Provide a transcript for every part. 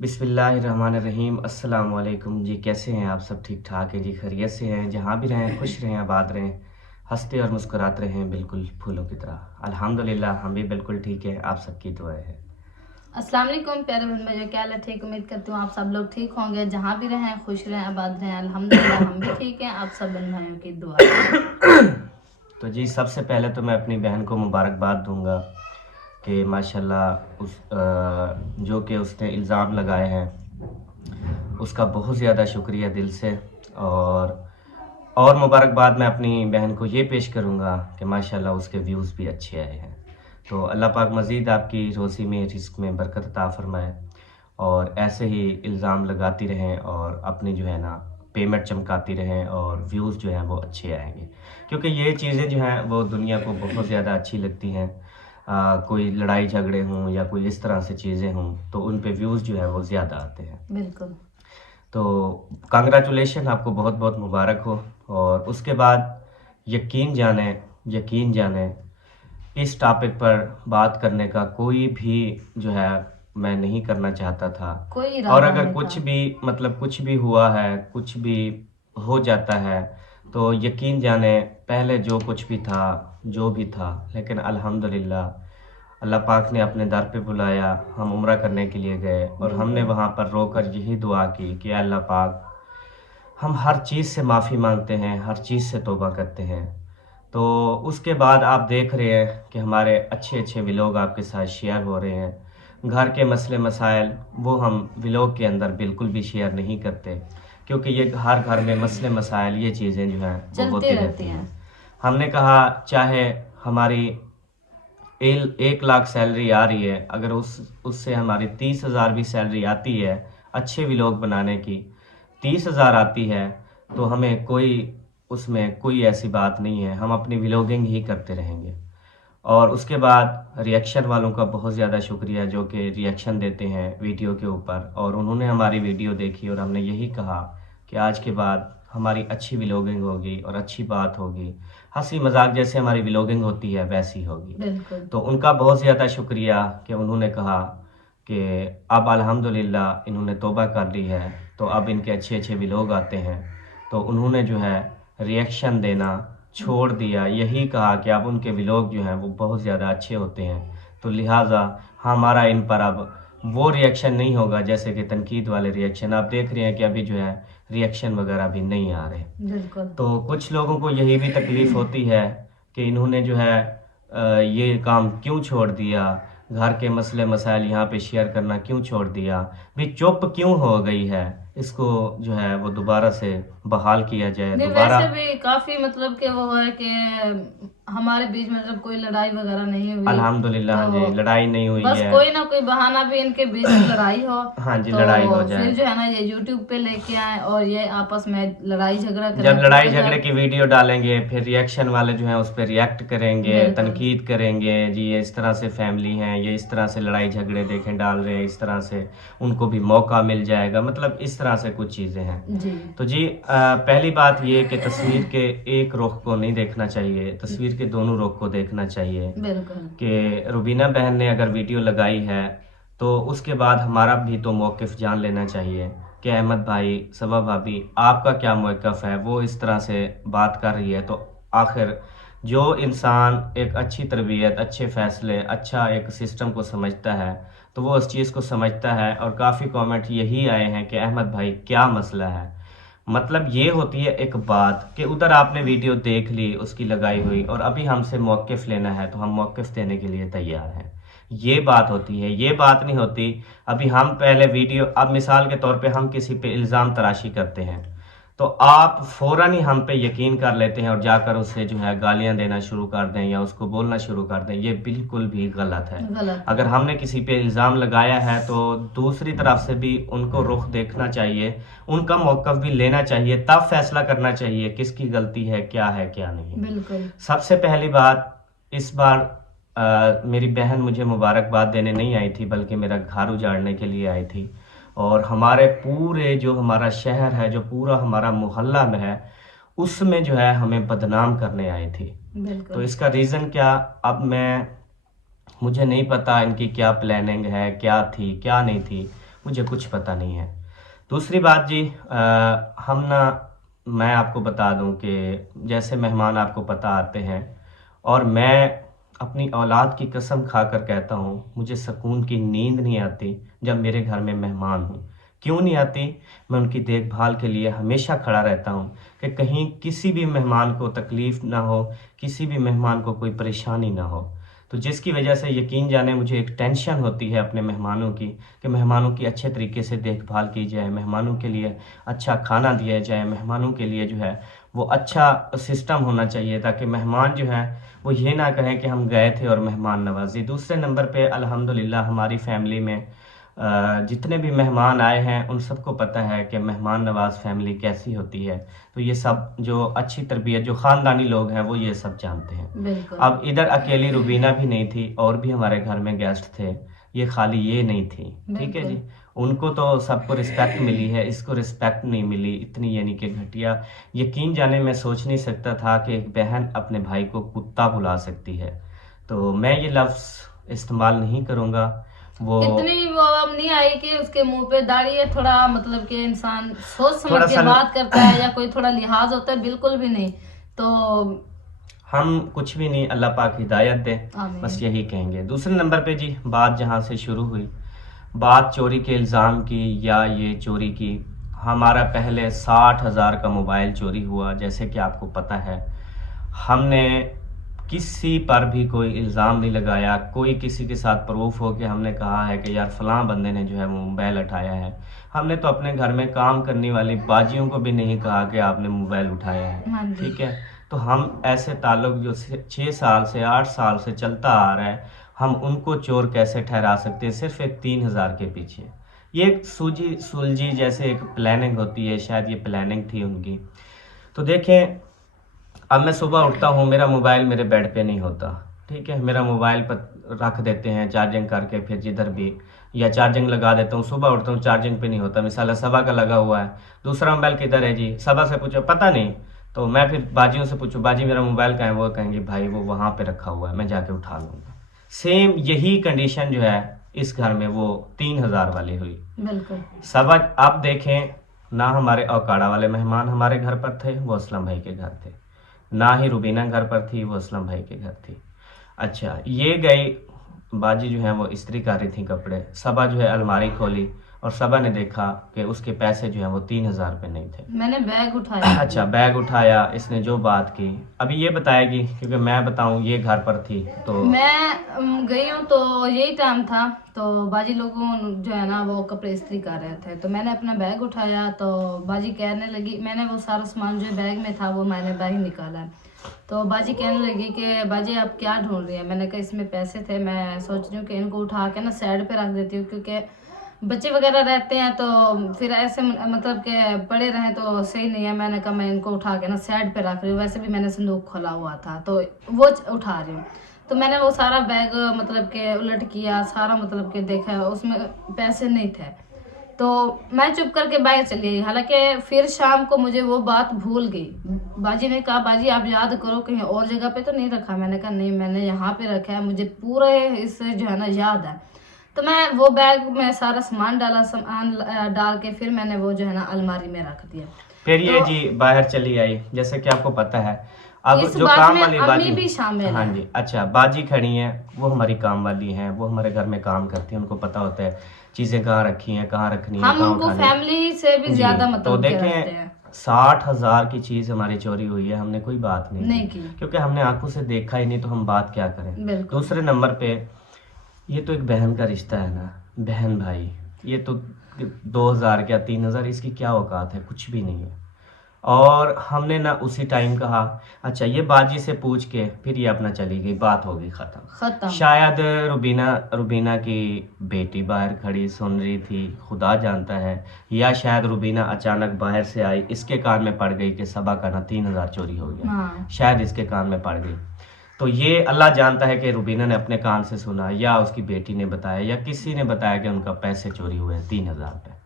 बिस्मिल्लाहिर्रहमानिर्रहीम। अस्सलाम वालेकुम जी। कैसे हैं आप? सब ठीक ठाक है जी, खैरियत से हैं? जहाँ भी रहें खुश रहें, आबाद रहें, हंसते और मुस्कुराते रहें, बिल्कुल फूलों की तरह। अल्हम्दुलिल्लाह हम भी बिल्कुल ठीक है, आप सबकी दुआएं हैं। अस्सलाम वालेकुम प्यारे बहन भाइयों, क्या हाल है? ठीक, उम्मीद करती हूँ आप सब लोग ठीक होंगे, जहाँ भी रहें खुश रहें, आबाद रहें। अल्हम्दुलिल्लाह हम भी ठीक हैं, आप सब बहन भाइयों की दुआ है। तो जी सबसे पहले तो मैं अपनी बहन को मुबारकबाद दूंगा कि माशाल्लाह जो कि उसने इल्ज़ाम लगाए हैं उसका बहुत ज़्यादा शुक्रिया दिल से। और मुबारकबाद मैं अपनी बहन को ये पेश करूँगा कि माशाल्लाह उसके व्यूज़ भी अच्छे आए हैं। तो अल्लाह पाक मज़ीद आपकी रोज़ी में रिस्क में बरकत अता फ़रमाए और ऐसे ही इल्ज़ाम लगाती रहें और अपनी जो है ना पेमेंट चमकाती रहें और व्यूज़ जो हैं वो अच्छे आएंगे, क्योंकि ये चीज़ें जो हैं वो दुनिया को बहुत ज़्यादा अच्छी लगती हैं। कोई लड़ाई झगड़े हों या कोई इस तरह से चीज़ें हों तो उन पे व्यूज़ जो है वो ज़्यादा आते हैं। बिल्कुल। तो कांग्रेचुलेशन, आपको बहुत बहुत मुबारक हो। और उसके बाद यकीन जाने यकीन जाने इस टॉपिक पर बात करने का कोई भी जो है मैं नहीं करना चाहता था। कोई और इरादा अगर नहीं था। कुछ भी मतलब कुछ भी हुआ है, कुछ भी हो जाता है तो यकीन जाने पहले जो कुछ भी था जो भी था, लेकिन अल्हम्दुलिल्लाह अल्लाह पाक ने अपने दर पे बुलाया, हम उम्रा करने के लिए गए और हमने बिल्कुल। वहाँ पर रोकर यही दुआ की कि अल्लाह पाक हम हर चीज़ से माफ़ी मांगते हैं, हर चीज़ से तौबा करते हैं। तो उसके बाद आप देख रहे हैं कि हमारे अच्छे अच्छे व्लॉग आपके साथ शेयर हो रहे हैं। घर के मसले मसाइल वो हम व्लॉग के अंदर बिल्कुल भी शेयर नहीं करते, क्योंकि ये हर घर में मसले मसाइल ये चीज़ें जो हैं वो चलते होती रहते रहती हैं। हैं। हमने कहा चाहे हमारी 1 लाख सैलरी आ रही है, अगर उससे हमारी 30,000 भी सैलरी आती है अच्छे व्लॉग बनाने की, 30,000 आती है, तो हमें कोई उसमें कोई ऐसी बात नहीं है, हम अपनी व्लॉगिंग ही करते रहेंगे। और उसके बाद रिएक्शन वालों का बहुत ज़्यादा शुक्रिया जो कि रिएक्शन देते हैं वीडियो के ऊपर, और उन्होंने हमारी वीडियो देखी और हमने यही कहा कि आज के बाद हमारी अच्छी व्लॉगिंग होगी और अच्छी बात होगी, हंसी मजाक जैसे हमारी व्लॉगिंग होती है वैसी होगी। बिल्कुल। तो उनका बहुत ज़्यादा शुक्रिया कि उन्होंने कहा कि अब अल्हम्दुलिल्लाह इन्होंने तौबा कर ली है तो अब इनके अच्छे अच्छे व्लॉग आते हैं। तो उन्होंने जो है रिएक्शन देना छोड़ दिया, यही कहा कि अब उनके व्लॉग जो हैं वो बहुत ज़्यादा अच्छे होते हैं, तो लिहाजा हमारा इन पर अब वो रिएक्शन नहीं होगा जैसे कि तनकीद वाले रिएक्शन। आप देख रहे हैं कि अभी जो है रिएक्शन वगैरह भी नहीं आ रहे। बिल्कुल। तो कुछ लोगों को यही भी तकलीफ़ होती है कि इन्होंने जो है ये काम क्यों छोड़ दिया, घर के मसले मसाइल यहाँ पे शेयर करना क्यों छोड़ दिया, भी चुप क्यों हो गई है, इसको जो है वो दोबारा से बहाल किया जाए नहीं, दोबारा। वैसे भी काफी मतलब कि वो है कि हमारे बीच मतलब कोई लड़ाई वगैरह नहीं हुई। अल्हम्दुलिल्लाह, तो हाँ जी, लड़ाई नहीं हुई बस है। कोई ना कोई बहाना भी इनके बीच में लड़ाई हो हाँ जी, तो लड़ाई हो फिर जाए। जो है ना ये यूट्यूब पे लेके आए और ये आपस में लड़ाई झगड़ा जब करें, तो लड़ाई फिर झगड़े की वीडियो डालेंगे फिर रिएक्शन वाले जो हैं उस पर रिएक्ट करेंगे, बिल्कुल। तनकीद करेंगे, जी ये इस तरह से फैमिली हैं, ये इस तरह से लड़ाई झगड़े देखें डाल रहे हैं, इस तरह से उनको भी मौका मिल जाएगा, मतलब इस तरह से कुछ चीज़ें हैं। जी। तो जी पहली बात ये कि तस्वीर के एक रुख को नहीं देखना चाहिए, तस्वीर के दोनों रुख को देखना चाहिए। बिल्कुल। कि रुबीना बहन ने अगर वीडियो लगाई है तो उसके बाद हमारा भी तो मौक़िफ़ जान लेना चाहिए कि अहमद भाई, सबा भाभी, आपका क्या मौक़िफ़ है। वो इस तरह से बात कर रही है तो आखिर जो इंसान एक अच्छी तरबियत, अच्छे फ़ैसले, अच्छा एक सिस्टम को समझता है तो वो उस चीज़ को समझता है। और काफ़ी कमेंट यही आए हैं कि अहमद भाई क्या मसला है। मतलब ये होती है एक बात कि उधर आपने वीडियो देख ली उसकी लगाई हुई और अभी हमसे मौक़िफ़ लेना है तो हम मौक़िफ़ देने के लिए तैयार हैं, ये बात होती है। ये बात नहीं होती अभी हम पहले वीडियो, अब मिसाल के तौर पे हम किसी पे इल्ज़ाम तराशी करते हैं तो आप फ़ौरन ही हम पे यकीन कर लेते हैं और जाकर उसे जो है गालियां देना शुरू कर दें या उसको बोलना शुरू कर दें, ये बिल्कुल भी गलत है। गलत है। अगर हमने किसी पे इल्ज़ाम लगाया है तो दूसरी तरफ से भी उनको रुख देखना चाहिए, उनका मौक़िफ़ भी लेना चाहिए, तब फैसला करना चाहिए किसकी गलती है क्या नहीं। बिल्कुल। सबसे पहली बात, इस बार मेरी बहन मुझे मुबारकबाद देने नहीं आई थी बल्कि मेरा घर उजाड़ने के लिए आई थी। और हमारे पूरे जो हमारा शहर है, जो पूरा हमारा मोहल्ला में है, उसमें जो है हमें बदनाम करने आई थी। तो बिल्कुल। इसका रीज़न क्या, अब मैं मुझे नहीं पता इनकी क्या प्लानिंग है, क्या थी क्या नहीं थी, मुझे कुछ पता नहीं है। दूसरी बात जी, हम ना, मैं आपको बता दूं कि जैसे मेहमान आपको पता आते हैं, और मैं अपनी औलाद की कसम खाकर कहता हूँ, मुझे सुकून की नींद नहीं आती जब मेरे घर में मेहमान हों। क्यों नहीं आती? मैं उनकी देखभाल के लिए हमेशा खड़ा रहता हूँ कि कहीं किसी भी मेहमान को तकलीफ़ ना हो, किसी भी मेहमान को कोई परेशानी ना हो। तो जिसकी वजह से यकीन जाने मुझे एक टेंशन होती है अपने मेहमानों की, कि मेहमानों की अच्छे तरीके से देखभाल की जाए, मेहमानों के लिए अच्छा खाना दिया जाए, मेहमानों के लिए जो है वो अच्छा सिस्टम होना चाहिए, ताकि मेहमान जो है वो ये ना कहें कि हम गए थे और मेहमान नवाजी। दूसरे नंबर पे अल्हम्दुलिल्लाह हमारी फैमिली में जितने भी मेहमान आए हैं उन सबको पता है कि मेहमान नवाज फैमिली कैसी होती है। तो ये सब जो अच्छी तरबियत, जो ख़ानदानी लोग हैं, वो ये सब जानते हैं। बिल्कुल। अब इधर अकेली रुबीना भी नहीं थी, और भी हमारे घर में गेस्ट थे, ये खाली ये नहीं थी। ठीक है बिल्कुल। जी। उनको तो सबको रिस्पेक्ट मिली है, इसको रिस्पेक्ट नहीं मिली, इतनी यानी कि घटिया। यकीन जाने मैं सोच नहीं सकता था कि एक बहन अपने भाई को कुत्ता बुला सकती है। तो मैं ये लफ्ज़ इस्तेमाल नहीं करूँगा। वो इतनी वो अब नहीं आई कि उसके मुंह पे दाढ़ी है, थोड़ा मतलब कि इंसान सोच समझ थोड़ा के सा बात करता है, या कोई थोड़ा लिहाज होता है, बिल्कुल भी नहीं। तो हम कुछ भी नहीं, अल्लाह पाक हिदायत दे, आमीन। बस यही कहेंगे। दूसरे नंबर पे जी, बात जहाँ से शुरू हुई, बात चोरी के इल्ज़ाम की या ये चोरी की। हमारा पहले 60,000 का मोबाइल चोरी हुआ, जैसे कि आपको पता है। हमने किसी पर भी कोई इल्ज़ाम नहीं लगाया, कोई किसी के साथ प्रूफ हो कि हमने कहा है कि यार फलां बंदे ने जो है वो मोबाइल उठाया है। हमने तो अपने घर में काम करने वाली बाजियों को भी नहीं कहा कि आपने मोबाइल उठाया है। हाँ जी। ठीक है। तो हम ऐसे ताल्लुक जो 6 साल से 8 साल से चलता आ रहा है, हम उनको चोर कैसे ठहरा सकते हैं सिर्फ एक 3,000 के पीछे? ये एक सूझी सुलझी जैसे एक प्लानिंग होती है, शायद ये प्लानिंग थी उनकी। तो देखें, अब मैं सुबह उठता हूँ, मेरा मोबाइल मेरे बेड पे नहीं होता। ठीक है, मेरा मोबाइल पर रख देते हैं चार्जिंग करके, फिर जिधर भी, या चार्जिंग लगा देता हूँ। सुबह उठता हूँ, चार्जिंग पे नहीं होता, मिसाल सबा का लगा हुआ है, दूसरा मोबाइल किधर है जी? सबा से पूछो, पता नहीं। तो मैं फिर बाजियों से पूछूँ, बाजी मेरा मोबाइल कहाँ है? वो कहेंगे भाई वो वहाँ पे रखा हुआ है, मैं जाके उठा लूँगा। सेम यही कंडीशन जो है इस घर में वो 3,000 वाली हुई। बिल्कुल। सबा आप देखें, ना हमारे औकाड़ा वाले मेहमान हमारे घर पर थे, वो असलम भाई के घर थे, ना ही रुबीना घर पर थी, वो असलम भाई के घर थी। अच्छा, ये गई बाजी जो है वो इस्त्री कर रही थी कपड़े, सबा जो है अलमारी खोली, और सबा ने देखा कि उसके पैसे जो हैं वो 3,000 रुपये नहीं थे। मैंने बैग उठाया। अच्छा, बैग उठाया, इसने जो बात की अभी ये बताएगी, क्योंकि मैं बताऊं ये घर पर थी तो। मैं गई हूँ तो यही टाइम था, तो बाजी लोगों जो है ना वो कपड़े इस्त्री कर रहे थे, तो मैंने अपना बैग उठाया, तो बाजी कहने लगी, मैंने वो सारा सामान जो बैग में था वो मैंने बाहर निकाला। तो बाजी कहने लगी कि बाजी आप क्या ढूंढ रही है? मैंने कहा इसमें पैसे थे, मैं सोच रही हूँ कि इनको उठा के ना साइड पे रख देती हूँ, क्योंकि बच्चे वगैरह रहते हैं तो फिर ऐसे मतलब के पड़े रहें तो सही नहीं है। मैंने कहा मैं इनको उठा के ना साइड पे रख रही हूँ, वैसे भी मैंने संदूक खोला हुआ था तो वो उठा रही हूँ। तो मैंने वो सारा बैग मतलब के उलट किया, सारा मतलब के देखा, उसमें पैसे नहीं थे, तो मैं चुप करके बाहर चली गई। हालांकि फिर शाम को मुझे वो बात भूल गई। बाजी ने कहा बाजी आप याद करो कहीं और जगह पे तो नहीं रखा? मैंने कहा नहीं, मैंने यहाँ पे रखा है, मुझे पूरा इससे जो है ना याद है। तो मैं वो बैग में सारा सामान डाला, सामान डाल के फिर मैंने वो जो है ना अलमारी में रख दिया। फिर ये तो जी बाहर चली आई, जैसे कि आपको पता है। अब इस जो बात काम में वाली अम्मी बाजी, भी शामिल हाँ है। जी, अच्छा, बाजी खड़ी हैं, वो हमारी काम वाली हैं, वो हमारे घर में काम करती हैं, उनको पता होता है चीज़ें कहाँ रखी हैं, कहाँ रखनी है, हम कहाँ उनको उठानी है। फैमिली से भी जी, ज्यादा तो मतलब के रखते देखें, हैं। 60,000 की चीज़ हमारी चोरी हुई है, हमने कोई बात नहीं नहीं की, की। क्योंकि हमने आंखों से देखा ही नहीं, तो हम बात क्या करें। बिल्कुल। दूसरे नंबर पे, ये तो एक बहन का रिश्ता है ना, बहन भाई, ये तो 2,000 क्या 3,000, इसकी क्या औकात है? कुछ भी नहीं है। और हमने ना उसी टाइम कहा, अच्छा ये बाजी से पूछ के, फिर ये अपना चली गई, बात हो गई ख़त्म। खत्म। शायद रुबीना की बेटी बाहर खड़ी सुन रही थी, खुदा जानता है, या शायद रुबीना अचानक बाहर से आई, इसके कान में पड़ गई कि सबा का ना 3,000 चोरी हो गया। हाँ। शायद इसके कान में पड़ गई। तो ये अल्लाह जानता है कि रुबीना ने अपने कान से सुना, या उसकी बेटी ने बताया, या किसी ने बताया कि उनका पैसे चोरी हुए हैं 3,000 रुपये।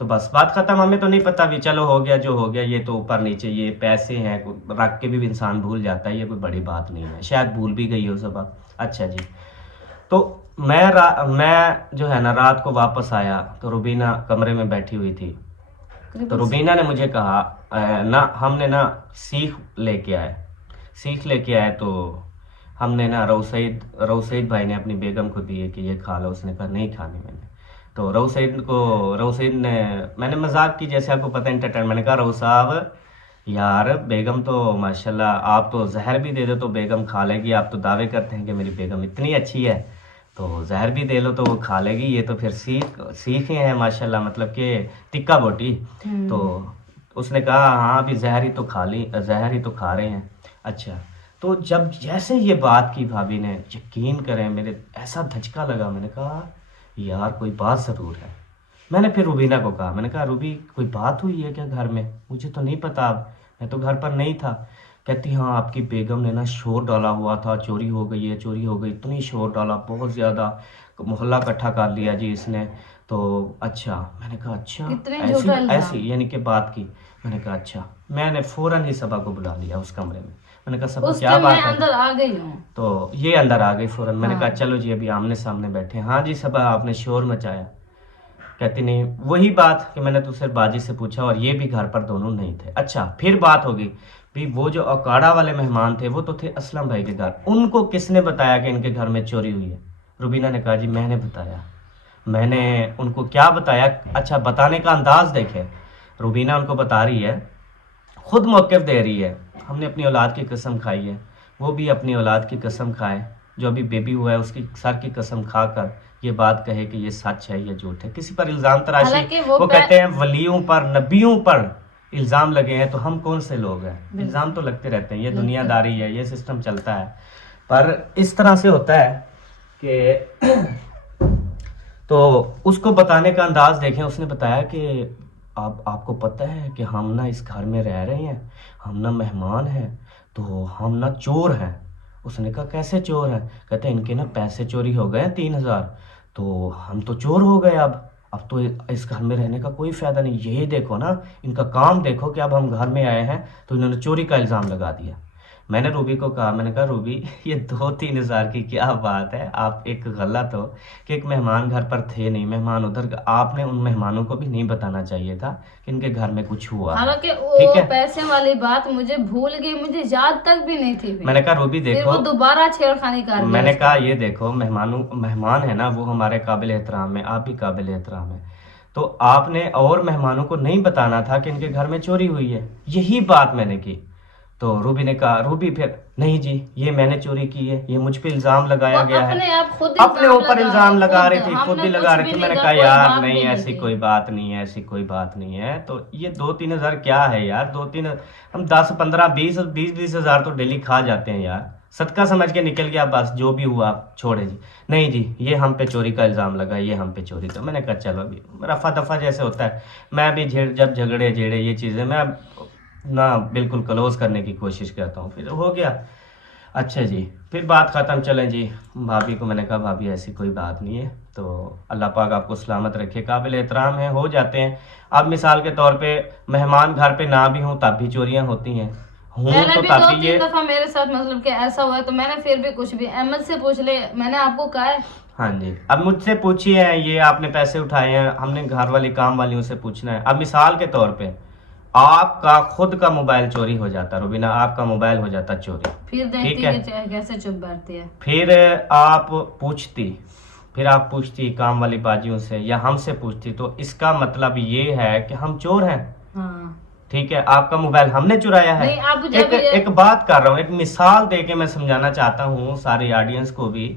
तो बस बात खत्म। हमें तो नहीं पता भी, चलो हो गया जो हो गया, ये तो ऊपर नीचे, ये पैसे हैं, रख के भी इंसान भूल जाता है, ये कोई बड़ी बात नहीं है, शायद भूल भी गई हो सब। अच्छा जी, तो मैं जो है ना रात को वापस आया तो रुबीना कमरे में बैठी हुई थी। तो रुबीना ने मुझे कहा ना हमने ना सीख लेके आए, सीख लेके आए तो हमने ना रऊसईद भाई ने अपनी बेगम को दिए कि ये खा लो। उसने कहा नहीं खानी मैंने। तो रऊसईद ने, मैंने मजाक की जैसे आपको पता है एंटरटेन, मैंने कहा रऊ साहब यार बेगम तो माशाल्लाह आप तो जहर भी दे दो तो बेगम खा लेगी, आप तो दावे करते हैं कि मेरी बेगम इतनी अच्छी है, तो जहर भी दे लो तो वो खा लेगी, ये तो फिर सीखे हैं माशाल्लाह, मतलब कि टिक्का बोटी। तो उसने कहा हाँ अभी जहर ही तो खा रहे हैं। अच्छा, तो जब जैसे ये बात की भाभी ने, यकीन करें मेरे ऐसा धचका लगा, मैंने कहा यार कोई बात ज़रूर है। मैंने फिर रुबीना को कहा, मैंने कहा रुबी कोई बात हुई है क्या घर में, मुझे तो नहीं पता, अब मैं तो घर पर नहीं था। कहती हाँ आपकी बेगम ने ना शोर डाला हुआ था, चोरी हो गई है, चोरी हो गई, इतनी शोर डाला बहुत ज़्यादा, मोहल्ला इकट्ठा कर लिया जी इसने। तो अच्छा, मैंने कहा अच्छा कितने ऐसी झूठा इल्जाम। ऐसी यानी कि बात की। मैंने कहा अच्छा, मैंने फ़ौरन ही सबा को बुला लिया उस कमरे में। मैंने कहा सबा उस क्या टाइम बात मैं है। अंदर आ गई हूँ। तो ये अंदर आ गई फ़ौरन। मैंने कहा हाँ। चलो जी अभी आमने सामने बैठे हैं। हाँ जी सबा आपने शोर मचाया। कहती नहीं, वही बात कि मैंने तुझसे बाजी से पूछा और ये भी घर पर दोनों नहीं थे। अच्छा फिर बात होगी भी वो जो अकाड़ा वाले मेहमान थे वो तो थे असलम भाई के घर, उनको किसने बताया कि इनके घर में चोरी हुई है। रुबीना ने कहा जी मैंने बताया। मैंने उनको क्या बताया, अच्छा बताने का अंदाज देखे। रुबीना उनको बता रही है, खुद मौक़िफ़ दे रही है, हमने अपनी औलाद की कसम खाई है, वो भी अपनी औलाद की कसम खाए, जो अभी बेबी हुआ है उसकी सर की कसम खाकर ये बात कहे कि ये सच है या झूठ है। किसी पर इल्ज़ाम तराशी, हालांकि वो कहते हैं वलियों पर नबियों पर इल्ज़ाम लगे हैं तो हम कौन से लोग हैं, इल्ज़ाम तो लगते रहते हैं, ये दुनियादारी है, ये सिस्टम चलता है। पर इस तरह से होता है कि तो उसको बताने का अंदाज देखें। उसने बताया कि आपको पता है कि हम ना इस घर में रह रहे हैं, हम ना मेहमान हैं, तो हम ना चोर हैं। उसने कहा कैसे चोर हैं। कहते हैं इनके ना पैसे चोरी हो गए 3,000, तो हम तो चोर हो गए। अब तो इस घर में रहने का कोई फ़ायदा नहीं, यही देखो ना इनका काम देखो कि अब हम घर में आए हैं तो इन्होंने चोरी का इल्ज़ाम लगा दिया। मैंने रूबी को कहा, मैंने कहा रूबी ये 2-3 हज़ार की क्या बात है, आप एक गलत हो कि एक मेहमान घर पर थे नहीं, मेहमान उधर, आपने उन मेहमानों को भी नहीं बताना चाहिए था कि इनके घर में कुछ हुआ है। हालांकि ठीक वो है, पैसे वाली बात मुझे भूल गई, मुझे याद तक भी नहीं थी। मैंने कहा रूबी फिर देखो, वो दोबारा छेड़खानी कर गया मैंने उसका। कहा ये देखो मेहमान है ना वो हमारे काबिल एहतराम है, आप भी काबिल एहतराम है, तो आपने और मेहमानों को नहीं बताना था कि इनके घर में चोरी हुई है, यही बात मैंने की। तो रूबी ने कहा, रूबी फिर नहीं जी ये मैंने चोरी की है, ये मुझ पे इल्ज़ाम लगाया वो गया है, अपने आप खुद अपने ऊपर इल्ज़ाम लगा रही थी, खुद हमने ही लगा कुछ रही भी थी। नहीं मैंने कहा, कहा कोई यार बात नहीं भी ऐसी की। कोई बात नहीं है, ऐसी कोई बात नहीं है। तो ये 2-3 हज़ार क्या है यार, 2-3 हम 10-15-20-20 हज़ार तो डेली खा जाते हैं यार, सदका समझ के निकल गया, बस जो भी हुआ छोड़े जी। नहीं जी ये हम पे चोरी का इल्ज़ाम लगा, ये हम पे चोरी का। मैंने कहा चलो अभी रफा दफा जैसे होता है, मैं भी जब झगड़े झेड़े ये चीज़ें मैं ना बिल्कुल क्लोज करने की कोशिश करता हूँ, फिर हो गया। अच्छा जी फिर बात ख़त्म। चलें जी, भाभी को मैंने कहा भाभी ऐसी कोई बात नहीं है, तो अल्लाह पाक आपको सलामत रखे, काबिल एहतराम है, हो जाते हैं। अब मिसाल के तौर पे मेहमान घर पे ना भी हों तब भी चोरियां होती हैं, हूँ मैंने तो भी तब दो भी तीन ये। दफा मेरे साथ मतलब कि ऐसा हुआ है, तो मैंने फिर भी कुछ भी अहमद से पूछ ले, मैंने आपको कहा है। हाँ जी, अब मुझसे पूछिए ये आपने पैसे उठाए हैं, हमने घर वाली काम वालियों से पूछना है। अब मिसाल के तौर पे आपका खुद का मोबाइल चोरी हो जाता रुबीना, आपका मोबाइल हो जाता चोरी, फिर ठीक देखती है, कि कैसे चुप बैठती है। फिर आप पूछती फिर आप पूछती काम वाली बाजियों से या हमसे पूछती, तो इसका मतलब ये है कि हम चोर हैं। हाँ ठीक है, आपका मोबाइल हमने चुराया है। नहीं, आप जब एक बात कर रहा हूँ, एक मिसाल दे के मैं समझाना चाहता हूँ सारी ऑडियंस को भी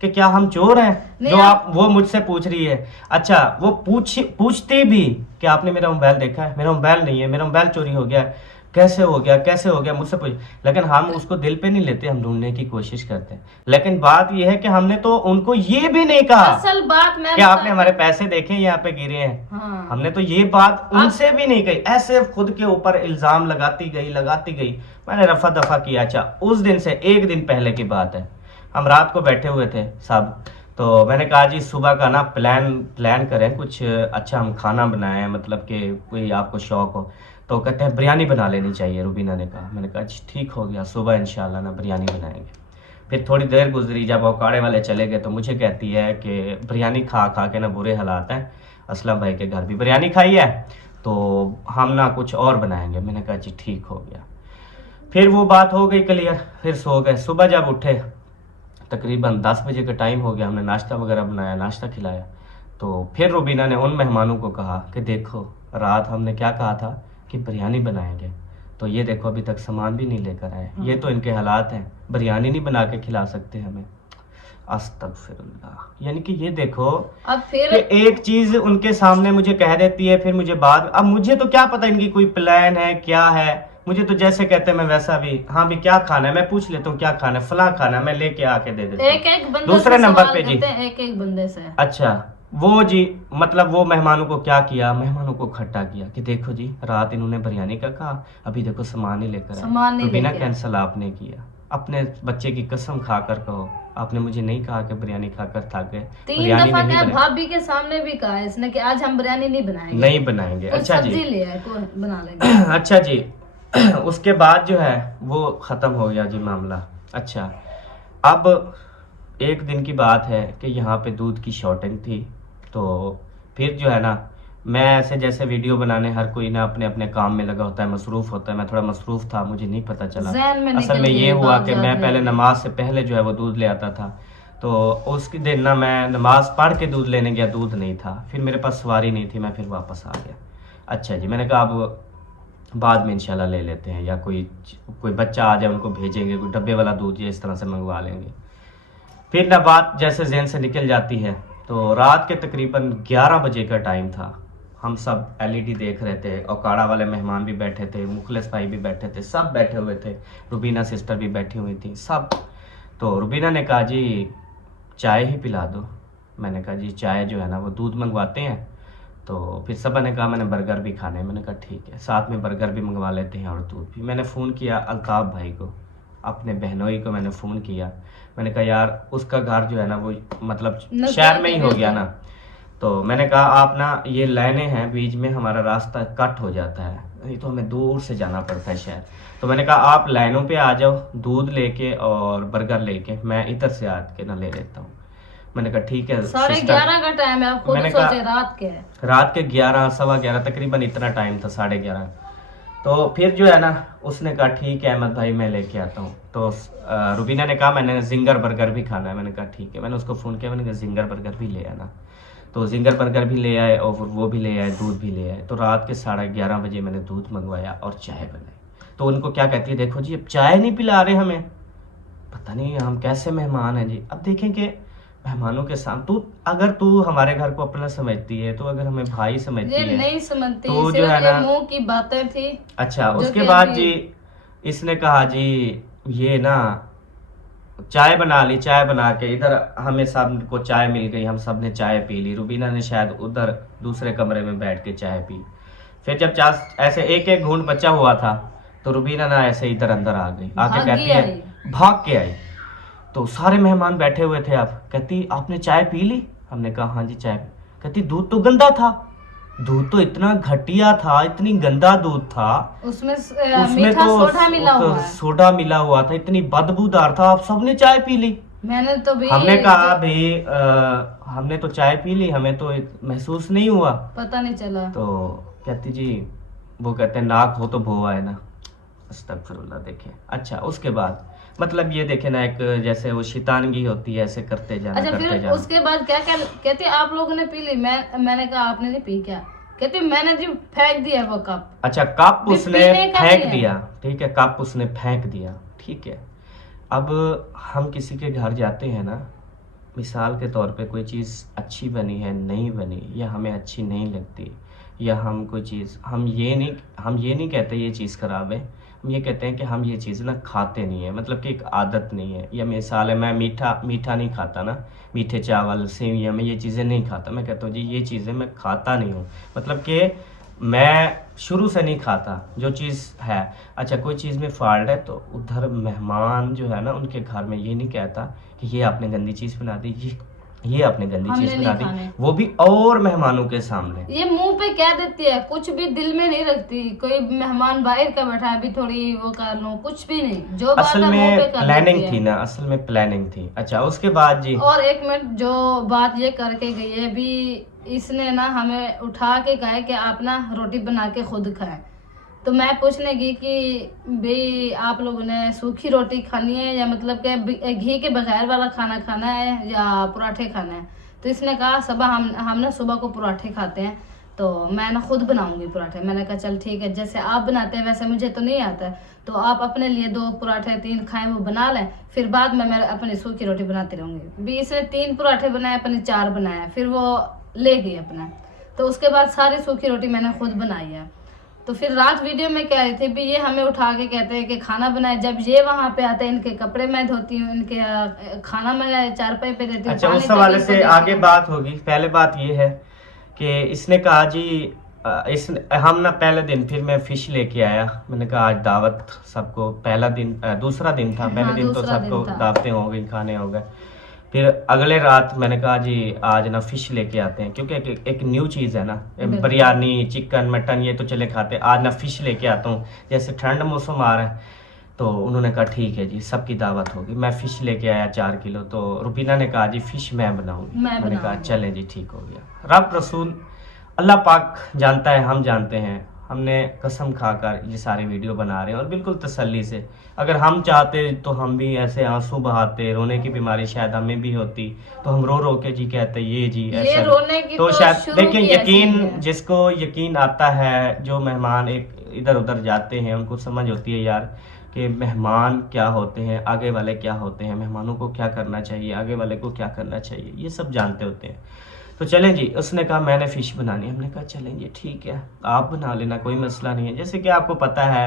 कि क्या हम चोर हैं नहीं, जो आप वो मुझसे पूछ रही है। अच्छा वो पूछती भी कि आपने मेरा मोबाइल देखा है, मेरा मोबाइल नहीं है, मेरा मोबाइल चोरी हो गया है, कैसे हो गया मुझसे पूछ, लेकिन हम उसको दिल पे नहीं लेते, हम ढूंढने की कोशिश करते हैं। लेकिन बात यह है कि हमने तो उनको ये भी नहीं कहा असल बात मैं कि आपने हमारे पैसे देखे यहाँ पे गिरे हैं, हाँ। हमने तो ये बात उनसे भी नहीं कही, ऐसे खुद के ऊपर इल्जाम लगाती गई। मैंने रफा दफा किया। अच्छा उस दिन से एक दिन पहले की बात है, हम रात को बैठे हुए थे सब, तो मैंने कहा जी सुबह का ना प्लान करें कुछ अच्छा, हम खाना बनाएं, मतलब कि कोई आपको शौक हो। तो कहते हैं बिरयानी बना लेनी चाहिए, रुबीना ने कहा। मैंने कहा जी ठीक हो गया, सुबह इंशाल्लाह ना बिरयानी बनाएंगे। फिर थोड़ी देर गुजरी, जब औकाड़े वाले चले गए तो मुझे कहती है कि बिरयानी खा खा के ना बुरे हालात हैं, असलम भाई के घर भी बिरयानी खाई है तो हम ना कुछ और बनाएंगे। मैंने कहा जी ठीक हो गया। फिर वो बात हो गई क्लियर, फिर सो गए। सुबह जब उठे तकरीबन 10 बजे का टाइम हो गया, हमने नाश्ता वगैरह बनाया, नाश्ता खिलाया। तो फिर रुबीना ने उन मेहमानों को कहा कि देखो रात हमने क्या कहा था कि बिरयानी बनाएंगे, तो ये देखो अभी तक सामान भी नहीं लेकर आए, ये तो इनके हालात हैं, बिरयानी नहीं बना के खिला सकते हमें। अस्तगफिरुल्लाह। यानी कि ये देखो अब फिर कि एक चीज उनके सामने मुझे कह देती है, फिर मुझे बाद, अब मुझे तो क्या पता इनकी कोई प्लान है क्या है, मुझे तो जैसे कहते हैं मैं वैसा भी, हाँ भी क्या खाना है मैं पूछ लेता हूँ, क्या खाना है, फला खाना है, मैं लेके आके दे देता हूँ। एक एक बंदे दूसरे से नंबर सवाल पे जी, करते हैं, एक एक बंदे से। अच्छा वो जी, मतलब वो मेहमानों को क्या किया, मेहमानों को इकट्ठा किया कि देखो जी रात इन्होंने बिरयानी का कहा, अभी देखो सामान ही लेकर आए, सामान नहीं तो बिना लेके आए। कैंसिल आपने किया। अपने बच्चे की कसम खाकर कहो, आपने मुझे नहीं कहा कि बिरयानी खाकर थक गए, 3 बिरयानी दफा नहीं क्या बनाई, भाभी के सामने भी कहा है इसने कि आज हम बिरयानी नहीं बनाएंगे, नहीं बनाएंगे। कुछ अच्छा सब्जी जी, ले आए तो बना लेंगे। अच्छा जी। उसके बाद जो है वो ख़त्म हो गया जी मामला। अच्छा, अब एक दिन की बात है कि यहाँ पे दूध की शॉर्टेज थी, तो फिर जो है ना, मैं ऐसे जैसे वीडियो बनाने हर कोई ना अपने अपने काम में लगा होता है, मसरूफ़ होता है, मैं थोड़ा मसरूफ़ था, मुझे नहीं पता चला। जहन में असल निकल में ये गई हुआ बात कि याद मैं नहीं पहले रही। नमाज से पहले जो है वो दूध ले आता था, तो उसके दिन ना मैं नमाज पढ़ के दूध लेने गया, दूध नहीं था, फिर मेरे पास सवारी नहीं थी, मैं फिर वापस आ गया। अच्छा जी, मैंने कहा अब बाद में इंशाल्लाह ले लेते हैं, या कोई कोई बच्चा आ जाए उनको भेजेंगे, कोई डब्बे वाला दूध या इस तरह से मंगवा लेंगे। फिर ना बात जैसे जहन से निकल जाती है, तो रात के तकरीबन 11 बजे का टाइम था, हम सब एलईडी देख रहे थे, औकाड़ा वाले मेहमान भी बैठे थे, मुखलिस भाई भी बैठे थे, सब बैठे हुए थे, रुबीना सिस्टर भी बैठी हुई थी सब। तो रुबीना ने कहा जी चाय ही पिला दो। मैंने कहा जी चाय जो है ना वो दूध मंगवाते हैं। तो फिर सबा ने कहा मैंने बर्गर भी खाने हैं। मैंने कहा ठीक है, साथ में बर्गर भी मंगवा लेते हैं और दूध भी। मैंने फ़ोन किया अल्ताफ़ भाई को, अपने बहनोई को मैंने फ़ोन किया। मैंने कहा यार उसका घर जो है ना वो मतलब शहर में ही हो गया ना, तो मैंने कहा आप ना ये लाइनें हैं बीच में, हमारा रास्ता कट हो जाता है, नहीं तो हमें दूर से जाना पड़ता है शहर। तो मैंने कहा आप लाइनों पे आ जाओ, दूध लेके और बर्गर लेके, मैं इधर से आके ना ले लेता हूँ। मैंने कहा ठीक है सिस्टर। 11:30 का टाइम है, आप खुद मैंने सोचे कहा रात के है। रात के 11 सवा 11 तकरीबन इतना टाइम था, 11:30। तो फिर जो है ना उसने कहा ठीक है अहमद भाई मैं लेके आता हूँ। तो रुबीना ने कहा मैंने जिंगर बर्गर भी खाना है। मैंने कहा ठीक है, मैंने उसको फ़ोन किया, मैंने कहा जिंगर बर्गर भी ले आना। तो जिंगर बर्गर भी ले आए और वो भी ले आए, दूध भी ले आए। तो रात के 11:30 बजे मैंने दूध मंगवाया और चाय बनाई। तो उनको क्या कहती है, देखो जी अब चाय नहीं पिला रहे हमें, पता नहीं हम कैसे मेहमान हैं जी। अब देखें कि मेहमानों के साथ अगर तू हमारे घर को अपना समझती है, तो अगर हमें भाई समझती ये है नहीं समझती, तो जो सिर्फ है ये ना। मुंह की बातें थी। अच्छा, जो उसके कि बाद अभी- जी इसने कहा जी ये ना चाय बना ली, चाय बना के इधर हमें सब को चाय मिल गई, हम सब ने चाय पी ली। रुबीना ने शायद उधर दूसरे कमरे में बैठ के चाय पी। फिर जब ऐसे एक एक घूंट बचा हुआ था, तो रुबीना ना ऐसे इधर अंदर आ गई, आके भागी कहती है, आई। भाग के आई। तो सारे मेहमान बैठे हुए थे, आप कहती आपने चाय पी ली? हमने कहा हाँ जी चाय। कहती दूध तो गंदा था, दूध तो इतना घटिया था, इतनी गंदा दूध था, उसमें उसमें मीठा तो सोडा मिला हुआ है। सोडा मिला हुआ था, इतनी बदबूदार था, आप सबने चाय पी ली। मैंने तो भी हमने कहा भाई हमने तो चाय पी ली, हमें तो महसूस नहीं हुआ। पता नहीं चला। तो कहती जी वो कहते हैं नाक हो तो भो आए ना, अस्तगफिरुल्लाह। देखे अच्छा उसके बाद मतलब ये देखे ना, एक जैसे वो शैतानगी होती है, ऐसे करते जाना अच्छा करते फिर जाना। उसके बाद क्या क्या कहती आप लोगों ने पी ली? मैंने कहा आपने नहीं पी क्या? कहती मैंने जी फेंक दिया वो कप। अच्छा कप भी उसने पीने का फेंक नहीं है। दिया, ठीक है, कप उसने फेंक दिया, ठीक है। अब हम किसी के घर जाते हैं ना, मिसाल के तौर पे कोई चीज़ अच्छी बनी है, नहीं बनी, या हमें अच्छी नहीं लगती, या हम कोई चीज़ हम ये नहीं कहते ये चीज़ ख़राब है, हम ये कहते हैं कि हम ये चीज़ ना खाते नहीं है, मतलब कि एक आदत नहीं है। या मिसाल है मैं मीठा नहीं खाता ना, मीठे चावल सेवियाँ मैं ये चीज़ें नहीं खाता, मैं कहता हूँ जी ये चीज़ें मैं खाता नहीं हूँ, मतलब कि मैं शुरू से नहीं खाता जो चीज़ है। अच्छा कोई चीज़ में फॉल्ट है तो उधर मेहमान जो है ना उनके घर में ये नहीं कहता कि ये आपने गंदी चीज़ बना दी, ये ये आपने गंदी हमने चीज नहीं बना दी, खाने। वो भी और मेहमानों के सामने। ये मुंह पे कह देती है, कुछ भी दिल में नहीं रखती। कोई मेहमान बाहर का बैठा है, अभी थोड़ी वो कर लो, कुछ भी नहीं, जो बात असल है मुंह पे में कर प्लानिंग देती थी है। ना, असल में प्लानिंग थी। अच्छा उसके बाद जी, और एक मिनट, जो बात ये करके गई है अभी, इसने ना हमें उठा के कहा है कि आप ना रोटी बना के खुद खाएं। तो मैं पूछने गई कि भाई आप लोगों ने सूखी रोटी खानी है या मतलब कि घी के बगैर वाला खाना खाना है या पराठे खाना है। तो इसने कहा सुबह हम ना सुबह को पराठे खाते हैं, तो मैं ना खुद बनाऊंगी पराठे। मैंने कहा चल ठीक है, जैसे आप बनाते हैं वैसे मुझे तो नहीं आता है, तो आप अपने लिए 2 पराठे 3 खाएं वो बना लें, फिर बाद में मैं अपनी सूखी रोटी बनाती रहूंगी। भी इसने 3 पराठे बनाए, अपने 4 बनाए, फिर वो ले गई अपना। तो उसके बाद सारी सूखी रोटी मैंने खुद बनाई है। तो फिर रात वीडियो में कह रही थी भी ये हमें उठा के कहते हैं कि खाना बनाए, जब ये वहां पे आते हैं इनके कपड़े मैं धोती हूँ, इनके खाना मैं चारपाई पे देती हूँ। अच्छा पानी उस तक हवाले इनको से देती आगे हूँ। बात होगी। पहले बात ये है कि इसने कहा जी इस हम ना पहले दिन फिर मैं फिश लेके आया। मैंने कहा आज दावत सबको, पहला दिन दूसरा दिन था, पहले हाँ, दिन तो दूसरा सबको दिन था। दावतें हो गई, खाने हो गए। फिर अगले रात मैंने कहा जी आज ना फिश लेके आते हैं, क्योंकि एक न्यू चीज़ है ना, बिल्कुल। बिरयानी चिकन मटन ये तो चले खाते, आज ना फिश लेके आता हूँ, जैसे ठंड मौसम आ रहा है। तो उन्होंने कहा ठीक है जी, सबकी दावत होगी। मैं फ़िश लेके आया 4 किलो। तो रुबीना ने कहा जी फ़िश मैं बनाऊंगी। मैं मैंने कहा बनाऊंगी। चलें जी, ठीक हो गया। रब रसूल अल्लाह पाक जानता है, हम जानते हैं। हमने कसम खाकर ये सारे वीडियो बना रहे हैं और बिल्कुल तसल्ली से। अगर हम चाहते तो हम भी ऐसे आंसू बहाते, रोने की बीमारी शायद हमें भी होती तो हम रो रो के जी कहते ये जी ये ऐसा। रोने की तो तो शायद शुरू देखिए, की ऐसी ही यकीन है। जिसको यकीन आता है, जो मेहमान एक इधर उधर जाते हैं उनको समझ होती है यार कि मेहमान क्या होते हैं, आगे वाले क्या होते हैं, मेहमानों को क्या करना चाहिए, आगे वाले को क्या करना चाहिए, ये सब जानते होते हैं। तो चलें जी, उसने कहा मैंने फ़िश बनानी है। हमने कहा चलें जी ठीक है, आप बना लेना, कोई मसला नहीं है। जैसे कि आपको पता है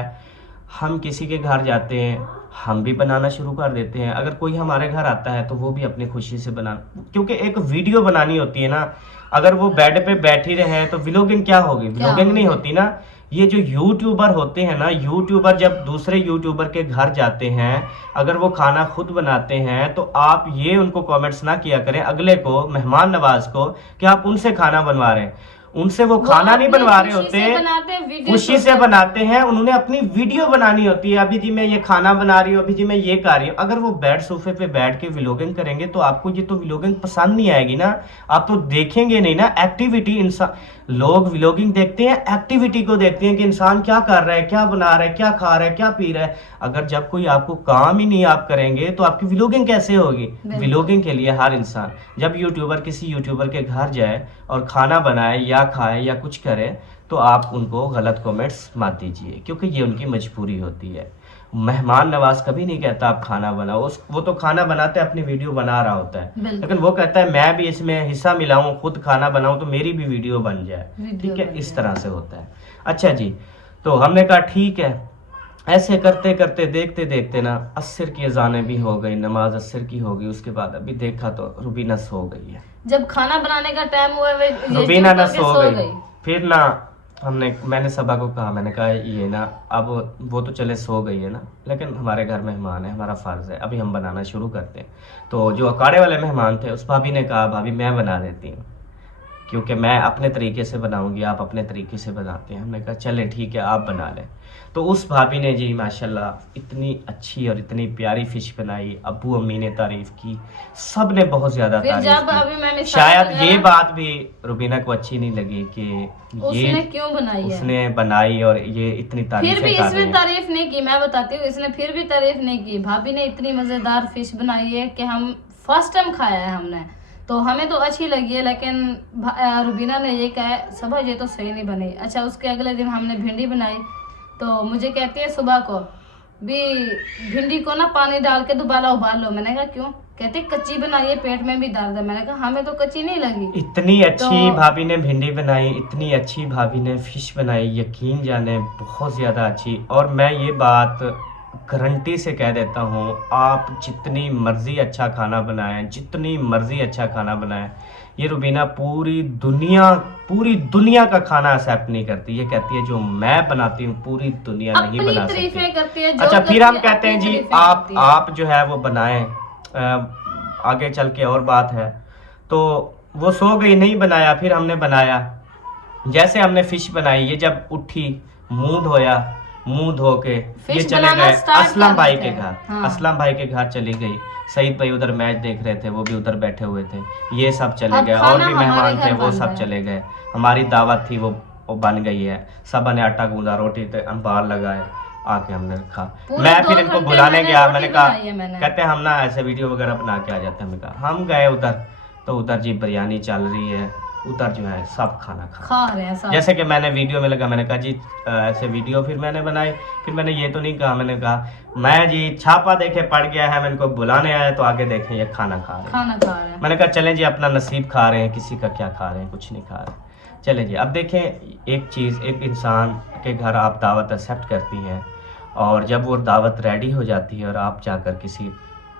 हम किसी के घर जाते हैं, हम भी बनाना शुरू कर देते हैं। अगर कोई हमारे घर आता है तो वो भी अपनी खुशी से बना, क्योंकि एक वीडियो बनानी होती है ना। अगर वो बेड पे बैठी रहे तो व्लॉगिंग क्या होगी, क्या व्लॉगिंग नहीं होगी? होती ना। ये जो यूट्यूबर होते हैं ना, यूट्यूबर जब दूसरे यूट्यूबर के घर जाते हैं, अगर वो खाना खुद बनाते हैं तो आप ये उनको कमेंट्स ना किया करें अगले को, मेहमान नवाज को, कि आप उनसे खाना बनवा रहे हैं। उनसे वो खाना नहीं अपनी बनवा रहे खुशी होते, से बनाते हैं, वीडियो खुशी शूट से करते बनाते हैं। उन्होंने अपनी वीडियो बनानी होती है, अभी जी मैं ये खाना बना रही हूँ, अभी जी मैं ये कर रही हूँ। अगर वो बेड सोफे पे बैठ के व्लॉगिंग करेंगे तो आपको ये तो व्लॉगिंग पसंद नहीं आएगी ना, आप तो देखेंगे नहीं ना एक्टिविटी। इंसान, लोग व्लॉगिंग देखते हैं, एक्टिविटी को देखते हैं कि इंसान क्या कर रहा है, क्या बना रहा है, क्या खा रहा है, क्या पी रहा है। अगर जब कोई आपको काम ही नहीं आप करेंगे तो आपकी व्लॉगिंग कैसे होगी। बिल्कुल। व्लॉगिंग के लिए हर इंसान, जब यूट्यूबर किसी यूट्यूबर के घर जाए और खाना बनाए या खाए या कुछ करे तो आप उनको गलत कमेंट्स मत दीजिए, क्योंकि ये उनकी मजबूरी होती है। मेहमान नवाज कभी नहीं कहता आप खाना बनाओ, वो तो खाना बनाते अपनी वीडियो बना रहा होता है, बिल्कुल। लेकिन वो कहता है मैं भी इसमें हिस्सा मिलाऊं, खुद खाना बनाऊं तो मेरी भी वीडियो बन जाए। वीडियो ठीक है, बन इस जाए। तरह से होता है। अच्छा जी, तो हमने कहा ठीक है। ऐसे करते करते देखते देखते ना असर की अजानें भी हो गई, नमाज असर की हो गई। उसके बाद अभी देखा तो रुबीना सो गई है। जब खाना बनाने का टाइम हुआ वे ये रुबीना चुप ना करके सो सो गई। गई। फिर ना मैंने सबा को कहा, मैंने कहा ये ना अब वो तो चले सो गई है ना, लेकिन हमारे घर मेहमान है, हमारा फ़र्ज़ है अभी हम बनाना शुरू करते हैं। तो जो अखाड़े वाले मेहमान थे उस भाभी ने कहा भाभी मैं बना देती हूँ, क्योंकि मैं अपने तरीके से बनाऊंगी, आप अपने तरीके से बनाते हैं। हमने कहा चले ठीक है आप बना लें। तो उस भाभी ने जी माशाल्लाह इतनी अच्छी और इतनी प्यारी फ़िश बनाई, अब्बू अम्मी ने तारीफ़ की, सब ने बहुत ज़्यादा फिर तारीफ़ जब अभी मैं की। मिसाल शायद वगैरह- ये बात भी रुबीना को अच्छी नहीं लगी कि उसने ये क्यों बनाई है। उसने बनाई और ये इतनी फिर तारीफ़ें भी कर रही इसने हैं। तारीफ नहीं की, मैं बताती हूँ, इसने फिर भी तारीफ नहीं की। भाभी ने इतनी मजेदार फिश बनाई है कि हम फर्स्ट टाइम खाया है हमने, तो हमें तो अच्छी लगी है, लेकिन रुबीना ने ये कहा सुबह ये तो सही नहीं बनी। अच्छा उसके अगले दिन हमने भिंडी बनाई, तो मुझे कहती है सुबह को भी भिंडी को ना पानी डाल के दोबारा उबाल लो। मैंने कहा क्यों, कहते कच्ची बनाइए पेट में भी दर्द है। मैंने कहा हमें तो कच्ची नहीं लगी। इतनी अच्छी तो- भाभी ने भिंडी बनाई, इतनी अच्छी भाभी ने फिश बनाई, यकीन जाने बहुत ज़्यादा अच्छी। और मैं ये बात गारंटी से कह देता हूँ, आप जितनी मर्ज़ी अच्छा खाना बनाएं, जितनी मर्ज़ी अच्छा खाना बनाएं, ये रुबीना पूरी दुनिया का खाना एक्सेप्ट नहीं करती। ये कहती है जो मैं बनाती हूँ पूरी दुनिया नहीं अपनी बना तारीफें सकती। करती है। जो अच्छा करती फिर हम है, कहते हैं अपनी जी तारीफें आप करती है। जो है वो बनाएं। आगे चल के और बात है। तो वो सो गई, नहीं बनाया, फिर हमने बनाया। जैसे हमने फिश बनाई, ये जब उठी, मुंह धोया, मुंह धो के ये फिश चले बनाना गए स्टार्ट असलम कर भाई रहे के थे। घर। हाँ। असलम भाई के घर चली गई। सईद भाई उधर मैच देख रहे थे, वो भी उधर बैठे हुए थे। ये सब चले अब गए, और खाना भी हमारे मेहमान थे, घर वो बन सब रहा है। चले गए। हमारी दावत थी, वो बन गई है। सब ने आटा गूंदा, रोटी अंबार लगाए, आके हमने रखा। पूरे मैं 2 फिर इनको घंटे बुलाने मैंने गया, रोटी मैंने कहा, बनाई है मैंने। कहते हैं हम ना ऐसे वीडियो वगैरह बना के आ जाते हैं। हमने कहा हम गए उधर, तो उधर जी बिरयानी चल रही है, उधर जो है सब खाना खा रहे हैं सब। जैसे कि मैंने वीडियो में लगा, मैंने कहा जी ऐसे वीडियो फिर मैंने बनाई। फिर मैंने ये तो नहीं कहा, मैंने कहा मैं जी छापा देखे पड़ गया है, मैं इनको बुलाने आया, तो आगे देखें ये खाना खा रहे हैं। खाना खा रहे हैं। मैंने कहा चलें जी, अपना नसीब खा रहे हैं, किसी का क्या खा रहे हैं, कुछ नहीं खा रहे। चलें जी। अब देखें एक चीज़, एक इंसान के घर आप दावत एक्सेप्ट करती हैं, और जब वो दावत रेडी हो जाती है और आप जाकर किसी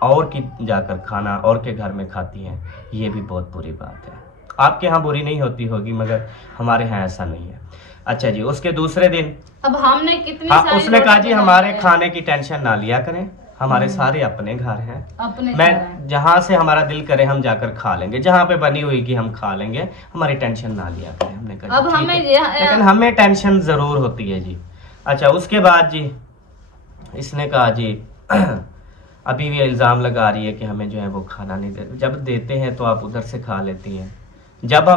और की जाकर खाना और के घर में खाती हैं, ये भी बहुत बुरी बात है। आपके यहाँ बुरी नहीं होती होगी, मगर हमारे यहाँ ऐसा नहीं है। अच्छा जी, उसके दूसरे दिन अब हमने कितनी हाँ, सारी उसने कहा रोटी जी बनाई हमारे है। खाने की टेंशन ना लिया करें, हमारे सारे अपने घर हैं, अपने मैं घर हैं। जहाँ से हमारा दिल करे हम जाकर खा लेंगे, जहाँ पे बनी हुई कि हम खा लेंगे, हमारी टेंशन ना लिया करें। हमने कहा अब जी, ठीक हमें है। लेकिन हमें टेंशन जरूर होती है जी। अच्छा, उसके बाद जी इसने कहा जी अभी भी इल्ज़ाम लगा रही है कि हमें जो है वो खाना नहीं देते। जब देते हैं तो आप उधर से खा लेती हैं, जब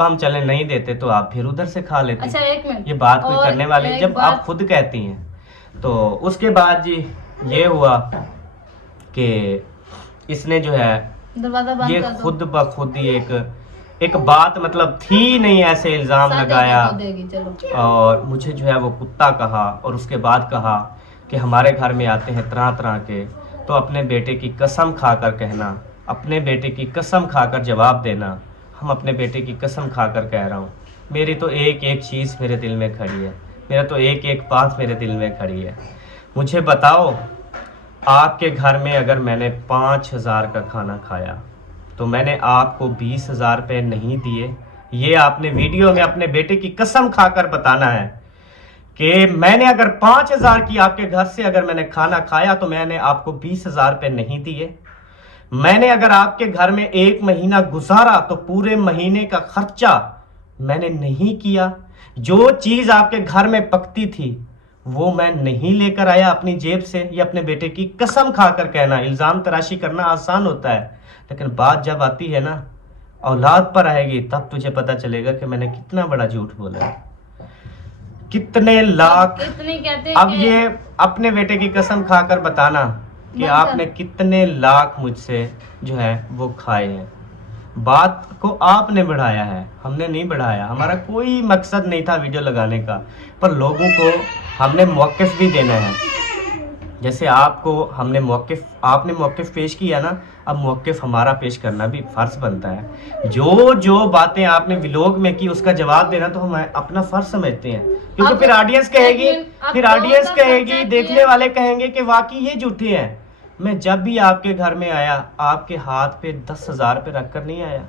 हम चले नहीं देते तो आप फिर उधर से खा लेती अच्छा हैं। एक मिनट, ये बात कोई और करने वाली, एक जब बात- आप खुद कहती हैं। तो उसके बाद जी ये हुआ कि इसने जो है दरवाजा बंद ये कर दो। खुद ब खुद ही एक बात मतलब थी नहीं, ऐसे इल्ज़ाम साथ लगाया, हो देगी, चलो। और मुझे जो है वो कुत्ता कहा, और उसके बाद कहा कि हमारे घर में आते हैं तरह तरह के, तो अपने बेटे की कसम खाकर कहना, अपने बेटे की कसम खाकर जवाब देना। हम अपने बेटे की कसम खाकर कह रहा हूँ, मेरी तो एक एक चीज़ मेरे दिल में खड़ी है, मेरा तो एक एक बात मेरे दिल में खड़ी है। मुझे बताओ, आपके घर में अगर मैंने 5,000 का खाना खाया, तो मैंने आपको 20,000 रुपये नहीं दिए? ये आपने वीडियो में अपने बेटे की कसम खाकर बताना है कि मैंने अगर 5,000 की आपके घर से अगर मैंने खाना खाया, तो मैंने आपको 20,000 रुपये नहीं दिए। मैंने अगर आपके घर में 1 महीना गुजारा, तो पूरे महीने का खर्चा मैंने नहीं किया। जो चीज़ आपके घर में पकती थी वो मैं नहीं लेकर आया अपनी जेब से। ये अपने बेटे की कसम खाकर कहना। इल्ज़ाम तराशी करना आसान होता है, लेकिन बात जब आती है ना औलाद पर आएगी, तब तुझे पता चलेगा कि मैंने कितना बड़ा झूठ बोला है, कितने लाख। इतनी कहते अब कि- ये अपने बेटे की कसम खाकर बताना कि नहीं आपने सर। कितने लाख मुझसे जो है वो खाए हैं। बात को आपने बढ़ाया है, हमने नहीं बढ़ाया। हमारा कोई मकसद नहीं था वीडियो लगाने का, पर लोगों को हमने मौक़िफ़ भी देना है। जैसे आपको हमने आपने मौक़िफ़ पेश किया ना, अब मौक़िफ़ हमारा पेश करना भी फ़र्ज़ बनता है। जो बातें आपने व्लॉग में की उसका जवाब देना तो हम अपना फ़र्ज़ समझते हैं, क्योंकि अब फिर ऑडियंस कहेगी, अब फिर तो ऑडियंस उनका कहेगी, खर्चा देखने किया। वाले कहेंगे कि वाकई ये झूठे हैं। मैं जब भी आपके घर में आया, आपके हाथ पे 10,000 रुपये रख कर नहीं आया।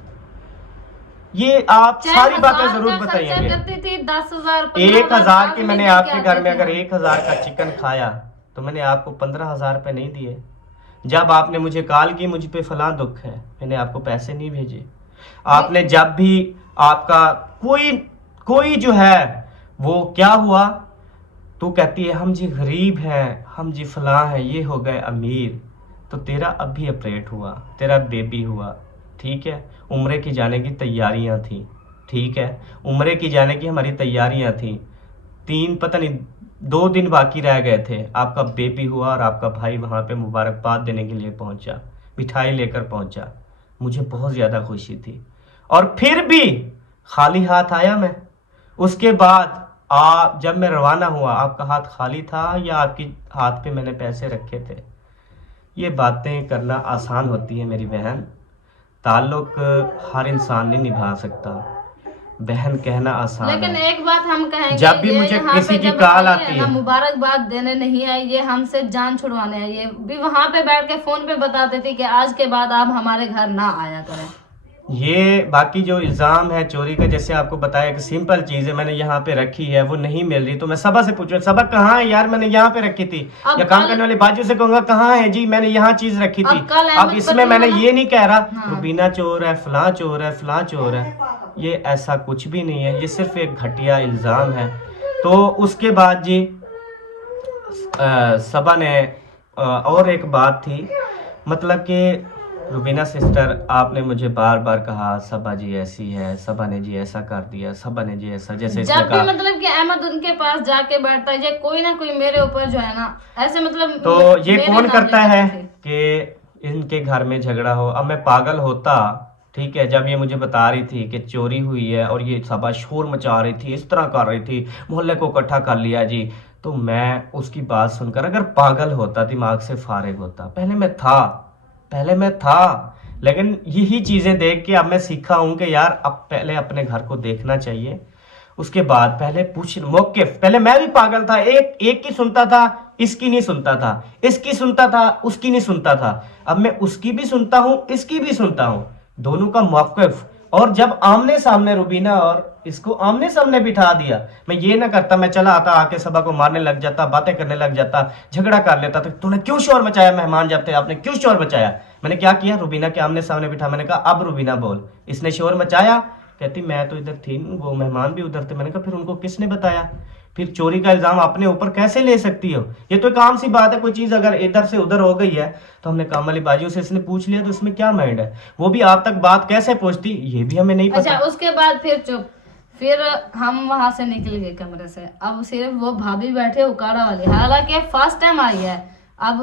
ये आप चाहे सारी बातें 1,000 जरूर का खर्चा बताइएगा। करती थी, 10,000 1,000 की मैंने आपके लेके घर आते में थे। अगर 1,000 का चिकन खाया, तो मैंने आपको 15,000 रुपये नहीं दिए। जब आपने मुझे कॉल की, मुझ पे फलां दुख है, मैंने आपको पैसे नहीं भेजे। आपने जब भी आपका कोई जो है वो क्या हुआ, तू कहती है हम जी गरीब हैं, हम जी फलां हैं, ये हो गए अमीर। तो तेरा अभी ऑपरेट हुआ, तेरा बेबी हुआ, ठीक है, उम्रे की जाने की तैयारियां थी, ठीक है, उम्रे की जाने की हमारी तैयारियां थी। 2 दिन बाकी रह गए थे, आपका बेबी हुआ और आपका भाई वहाँ पे मुबारकबाद देने के लिए पहुँचा, मिठाई लेकर पहुँचा। मुझे बहुत ज़्यादा खुशी थी, और फिर भी खाली हाथ आया मैं। उसके बाद आप जब मैं रवाना हुआ, आपका हाथ खाली था या आपके हाथ पे मैंने पैसे रखे थे? ये बातें करना आसान होती है मेरी बहन, ताल्लुक हर इंसान नहीं निभा सकता। बहन कहना आसान लेकिन है। एक बात हम कहेंगे, जब भी ये मुझे यहाँ किसी पे की जब कॉल आई आती ना, है, मुबारकबाद देने नहीं आई, ये हमसे जान छुड़वाने आई। ये भी वहां पे बैठ के फोन पे बताते थे कि आज के बाद आप हमारे घर ना आया करें। ये बाकी जो इल्ज़ाम है चोरी का, जैसे आपको बताया कि सिंपल चीज़ है, मैंने यहाँ पे रखी है, वो नहीं मिल रही, तो मैं सबा से पूछूँ सबा कहाँ है यार, मैंने यहाँ पे रखी थी, अब या काम कल- करने वाली बाजू से कहूँगा कहाँ है जी, मैंने यहाँ चीज़ रखी थी। अब कल अब अहमद इसमें पटेल मैंने वाला- ये नहीं कह रहा हाँ। रुबीना चोर है, फलां चोर है, फलां चोर है, ये ऐसा कुछ भी नहीं है, ये सिर्फ एक घटिया इल्ज़ाम है। तो उसके बाद जी सबा ने और एक बात थी, मतलब कि रुबीना सिस्टर, आपने मुझे बार बार कहा सबा जी ऐसी है, सबा ने जी ऐसा कर दिया, सबा ने जी ऐसा, जैसे इसने जब भी कहा। मतलब कि अहमद उनके पास जाके बैठता है, या कोई ना कोई मेरे ऊपर जो है ना ऐसे मतलब तो ये मेरे कौन नाम करता लेते है थे। कि इनके घर में झगड़ा हो। अब मैं पागल होता, ठीक है, जब ये मुझे बता रही थी कि चोरी हुई है और ये सबा शोर मचा रही थी, इस तरह कर रही थी, मोहल्ले को इकट्ठा कर लिया जी, तो मैं उसकी बात सुनकर अगर पागल होता, दिमाग से फारिग होता, पहले मैं था, लेकिन यही चीज़ें देख के अब मैं सीखा हूं कि यार अब पहले अपने घर को देखना चाहिए, उसके बाद पहले पूछ मौकिफ। पहले मैं भी पागल था, एक की सुनता था, इसकी नहीं सुनता था, इसकी सुनता था, उसकी नहीं सुनता था। अब मैं उसकी भी सुनता हूँ, इसकी भी सुनता हूँ, दोनों का मौकिफ। और जब आमने सामने रुबीना और इसको आमने सामने बिठा दिया, मैं ये ना करता, मैं चला आता आके सबा को मारने लग जाता, बातें करने लग जाता, झगड़ा कर लेता, तो तूने क्यों शोर मचाया, मेहमान जब थे आपने क्यों शोर मचाया। मैंने क्या किया, रुबीना के आमने सामने बिठा, मैंने कहा अब रुबीना बोल, इसने शोर मचाया। कहती मैं तो इधर थी, वो मेहमान भी उधर थे। मैंने कहा फिर उनको किसने बताया, फिर चोरी का इल्जाम अपने ऊपर कैसे ले सकती हो, ये तो एक आम सी बात है, कोई चीज अगर इधर से उधर हो गई है तो हमने काम वाली बाजू से इसने पूछ लिया, तो इसमें क्या माइंड है, वो भी आप तक बात कैसे पहुंचती, ये भी हमें नहीं अच्छा, पता। उसके बाद फिर चुप, फिर हम वहां से निकल गए कमरे से। अब सिर्फ वो भाभी बैठे उकाड़ा वाली, हालांकि फर्स्ट टाइम आई है। अब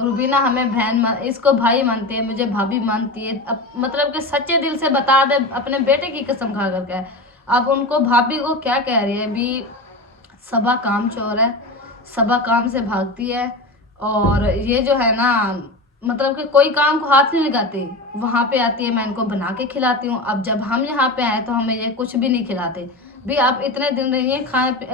रुबीना हमें इसको भाई मानती है, मुझे भाभी मानती है। अब मतलब कि सच्चे दिल से बता दे, अपने बेटे की कसम खा करके। अब उनको भाभी को क्या कह रही है भी, सबा काम चोर है, सबा काम से भागती है, और ये जो है ना मतलब कि कोई काम को हाथ नहीं लगाती, वहां पे आती है, मैं इनको बना के खिलाती हूँ। अब जब हम यहाँ पे आए तो हमें ये कुछ भी नहीं खिलाते। भी आप इतने दिन रही हैं,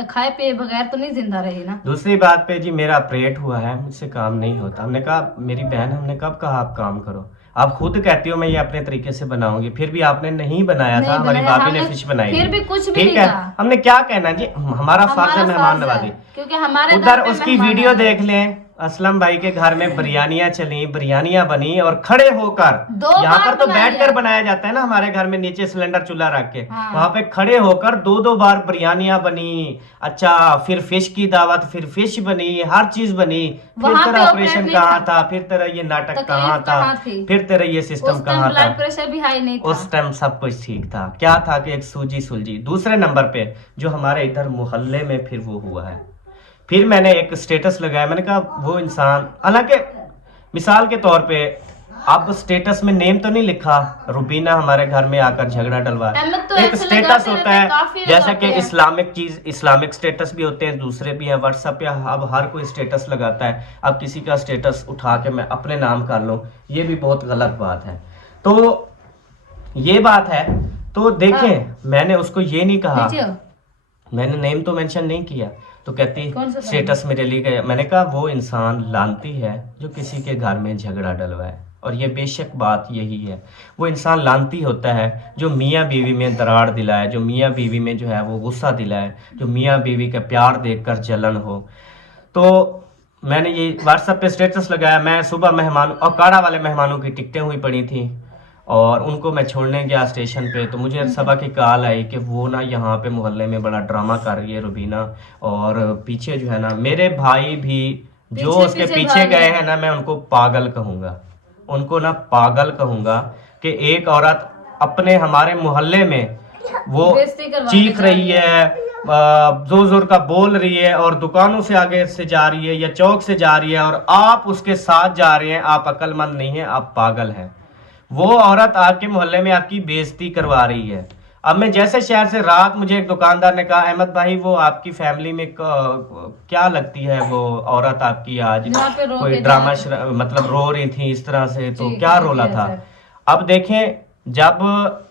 खाए पिए बगैर तो नहीं जिंदा रही ना। दूसरी बात पे जी, मेरा ऑपरेट हुआ है, मुझसे काम नहीं होता। हमने कहा मेरी बहन, हमने कब कहा आप काम करो, आप खुद कहती हो मैं ये अपने तरीके से बनाऊंगी, फिर भी आपने नहीं बनाया था, नहीं हमारी बनाया, भाभी ने हमने फिश बनाई फिर थी। भी कुछ भी ठीक नहीं है, कहा। हमने क्या कहना जी, हमारा फर्ज है हमारा मेहमान फर्ज है, नवाजी। क्योंकि हमारे उधर घर पे उसकी मेहमान वीडियो आए। देख लें, असलम भाई के घर में बिरयानियां चली, बिरयानियां बनी, और खड़े होकर, दो यहाँ बार पर तो बनाई बैठकर है। बनाया जाता है ना, हमारे घर में नीचे सिलेंडर चूल्हा रख के, हाँ। वहां पे खड़े होकर दो बार बिरयानियां बनी। अच्छा, फिर फिश की दावत, फिर फिश बनी, हर चीज बनी, फिर वहां तेरा पे ऑपरेशन ऑपरेट कहाँ नहीं था, फिर तेरा ये नाटक तकलीफ कहाँ था, कहाँ थी? फिर तेरा ये सिस्टम उस टाइम कहाँ था। ब्लड प्रेशर भी हाई नहीं था। उस टाइम सब कुछ ठीक था, क्या था कि एक सूजी सुलझी। दूसरे नंबर पे जो हमारे इधर मोहल्ले में फिर वो हुआ है, फिर मैंने एक स्टेटस लगाया, मैंने कहा वो इंसान, हालांकि मिसाल के तौर पे अब स्टेटस में नेम तो नहीं लिखा, रुबीना हमारे घर में आकर झगड़ा डलवा, अहमद तो एक ऐसे स्टेटस लगाते होता रहते हैं, है, काफी जैसे लगाते कि हैं। इस्लामिक चीज, इस्लामिक स्टेटस भी होते हैं, दूसरे भी हैं, व्हाट्सएप पे अब हर कोई स्टेटस लगाता है। अब किसी का स्टेटस उठा के मैं अपने नाम कर लूं, ये भी बहुत गलत बात है। तो ये बात है, तो देखें, मैंने उसको ये नहीं कहा, नीचे हो। मैंने नेम तो मेंशन नहीं किया, तो कहती कौन सा स्टेटस मेरे लिए गया। मैंने कहा वो इंसान लानती है जो किसी के घर में झगड़ा डलवाए, और ये बेशक बात यही है, वो इंसान लानती होता है जो मियाँ बीवी में दरार दिलाए, जो मियाँ बीवी में जो है वो गुस्सा दिलाए, जो मियाँ बीवी का प्यार देखकर जलन हो। तो मैंने ये व्हाट्सएप पे स्टेटस लगाया, मैं सुबह मेहमान और काड़ा वाले मेहमानों की टिकटें हुई पड़ी थी, और उनको मैं छोड़ने गया स्टेशन पे, तो मुझे सबा की कॉल आई कि वो ना यहाँ पे मोहल्ले में बड़ा ड्रामा कर रही है रुबीना, और पीछे जो है ना मेरे भाई भी जो पीछे उसके पीछे पीछे भागे। गए हैं ना, मैं उनको पागल कहूँगा, उनको ना पागल कहूँगा कि एक औरत अपने हमारे मोहल्ले में वो बेइज्जती करवा चीख के रही है, जोर जोर का बोल रही है, और दुकानों से आगे से जा रही है या चौक से जा रही है, और आप उसके साथ जा रहे हैं, आप अक्लमंद नहीं हैं, आप पागल हैं। वो औरत आपके मोहल्ले में आपकी बेइज्जती करवा रही है। अब मैं जैसे शहर से, रात मुझे एक दुकानदार ने कहा अहमद भाई वो आपकी फैमिली में क्या लगती है वो औरत आपकी आज यहाँ पे रो कोई के ड्रामा जा मतलब रो रही थी इस तरह से, तो जी, क्या जी, रोला जी, था। ऐसा। अब देखें, जब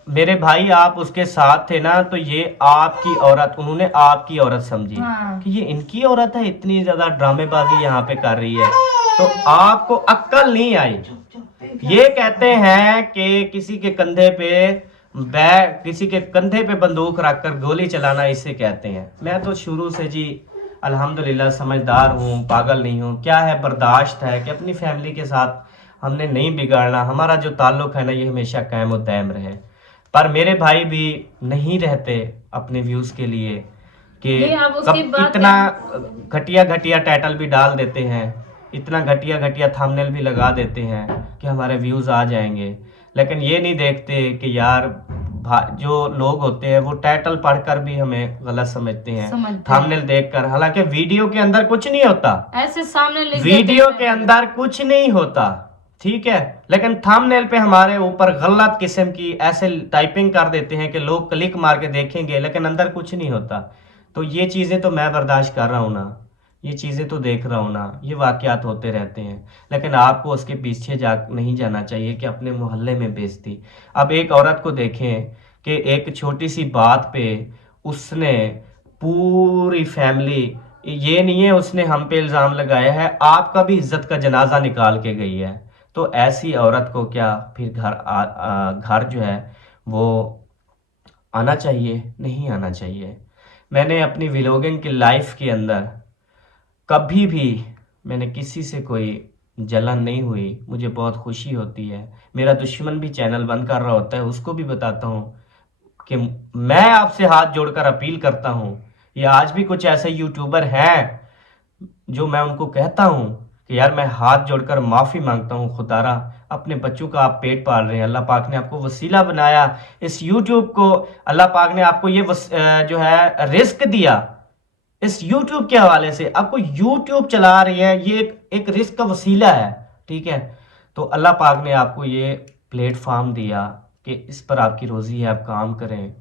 मेरे भाई आप उसके साथ थे ना, तो ये आपकी औरत, उन्होंने आपकी औरत समझी हाँ। कि ये इनकी औरत है, इतनी ज्यादा ड्रामेबाजी यहाँ पे कर रही है, तो आपको अक्ल नहीं आई। ये कहते हैं कि किसी के कंधे पे बैग किसी के कंधे पे बंदूक रखकर गोली चलाना इसे कहते हैं। मैं तो शुरू से जी अल्हम्दुलिल्लाह समझदार हूँ, पागल नहीं हूँ। क्या है, बर्दाश्त है कि अपनी फैमिली के साथ हमने नहीं बिगाड़ना, हमारा जो ताल्लुक है ना ये हमेशा कायम और दायम रहे। पर मेरे भाई भी नहीं रहते अपने व्यूज़ के लिए कि नहीं, अब उसकी कब बात इतना घटिया घटिया टाइटल भी डाल देते हैं, इतना घटिया घटिया थंबनेल भी लगा देते हैं कि हमारे व्यूज़ आ जाएंगे। लेकिन ये नहीं देखते कि यार जो लोग होते हैं वो टाइटल पढ़कर भी हमें गलत समझते हैं, समझते हैं। थंबनेल देखकर। हालांकि वीडियो के अंदर कुछ नहीं होता, ऐसे सामने लिख देते वीडियो हैं। के अंदर कुछ नहीं होता, ठीक है, लेकिन थंबनेल पे हमारे ऊपर गलत किस्म की ऐसे टाइपिंग कर देते हैं कि लोग क्लिक मार के देखेंगे, लेकिन अंदर कुछ नहीं होता। तो ये चीज़ें तो मैं बर्दाश्त कर रहा हूँ ना, ये चीज़ें तो देख रहा हूँ ना, ये वाकयात होते रहते हैं। लेकिन आपको उसके पीछे जा नहीं जाना चाहिए कि अपने मोहल्ले में बेइज्जती। अब एक औरत को देखें कि एक छोटी सी बात पे उसने पूरी फैमिली, ये नहीं है उसने हम पे इल्ज़ाम लगाया है, आपका भी इज्जत का जनाजा निकाल के गई है। तो ऐसी औरत को क्या फिर घर जो है वो आना चाहिए? नहीं आना चाहिए। मैंने अपनी व्लॉगिंग की लाइफ के अंदर कभी भी मैंने किसी से कोई जलन नहीं हुई, मुझे बहुत खुशी होती है। मेरा दुश्मन भी चैनल बंद कर रहा होता है, उसको भी बताता हूँ कि मैं आपसे हाथ जोड़कर अपील करता हूँ। ये आज भी कुछ ऐसे यूट्यूबर हैं जो मैं उनको कहता हूँ कि यार मैं हाथ जोड़कर माफ़ी मांगता हूँ, खुदारा अपने बच्चों का आप पेट पाल रहे हैं, अल्लाह पाक ने आपको वसीला बनाया इस यूट्यूब को, अल्लाह पाक ने आपको ये जो है रिस्क दिया। इस यूट्यूब के हवाले से आपको यूट्यूब चला रही है, ये एक रिस्क का वसीला है, ठीक है। तो अल्लाह पाक ने आपको ये प्लेटफॉर्म दिया कि इस पर आपकी रोज़ी है, आप काम करें।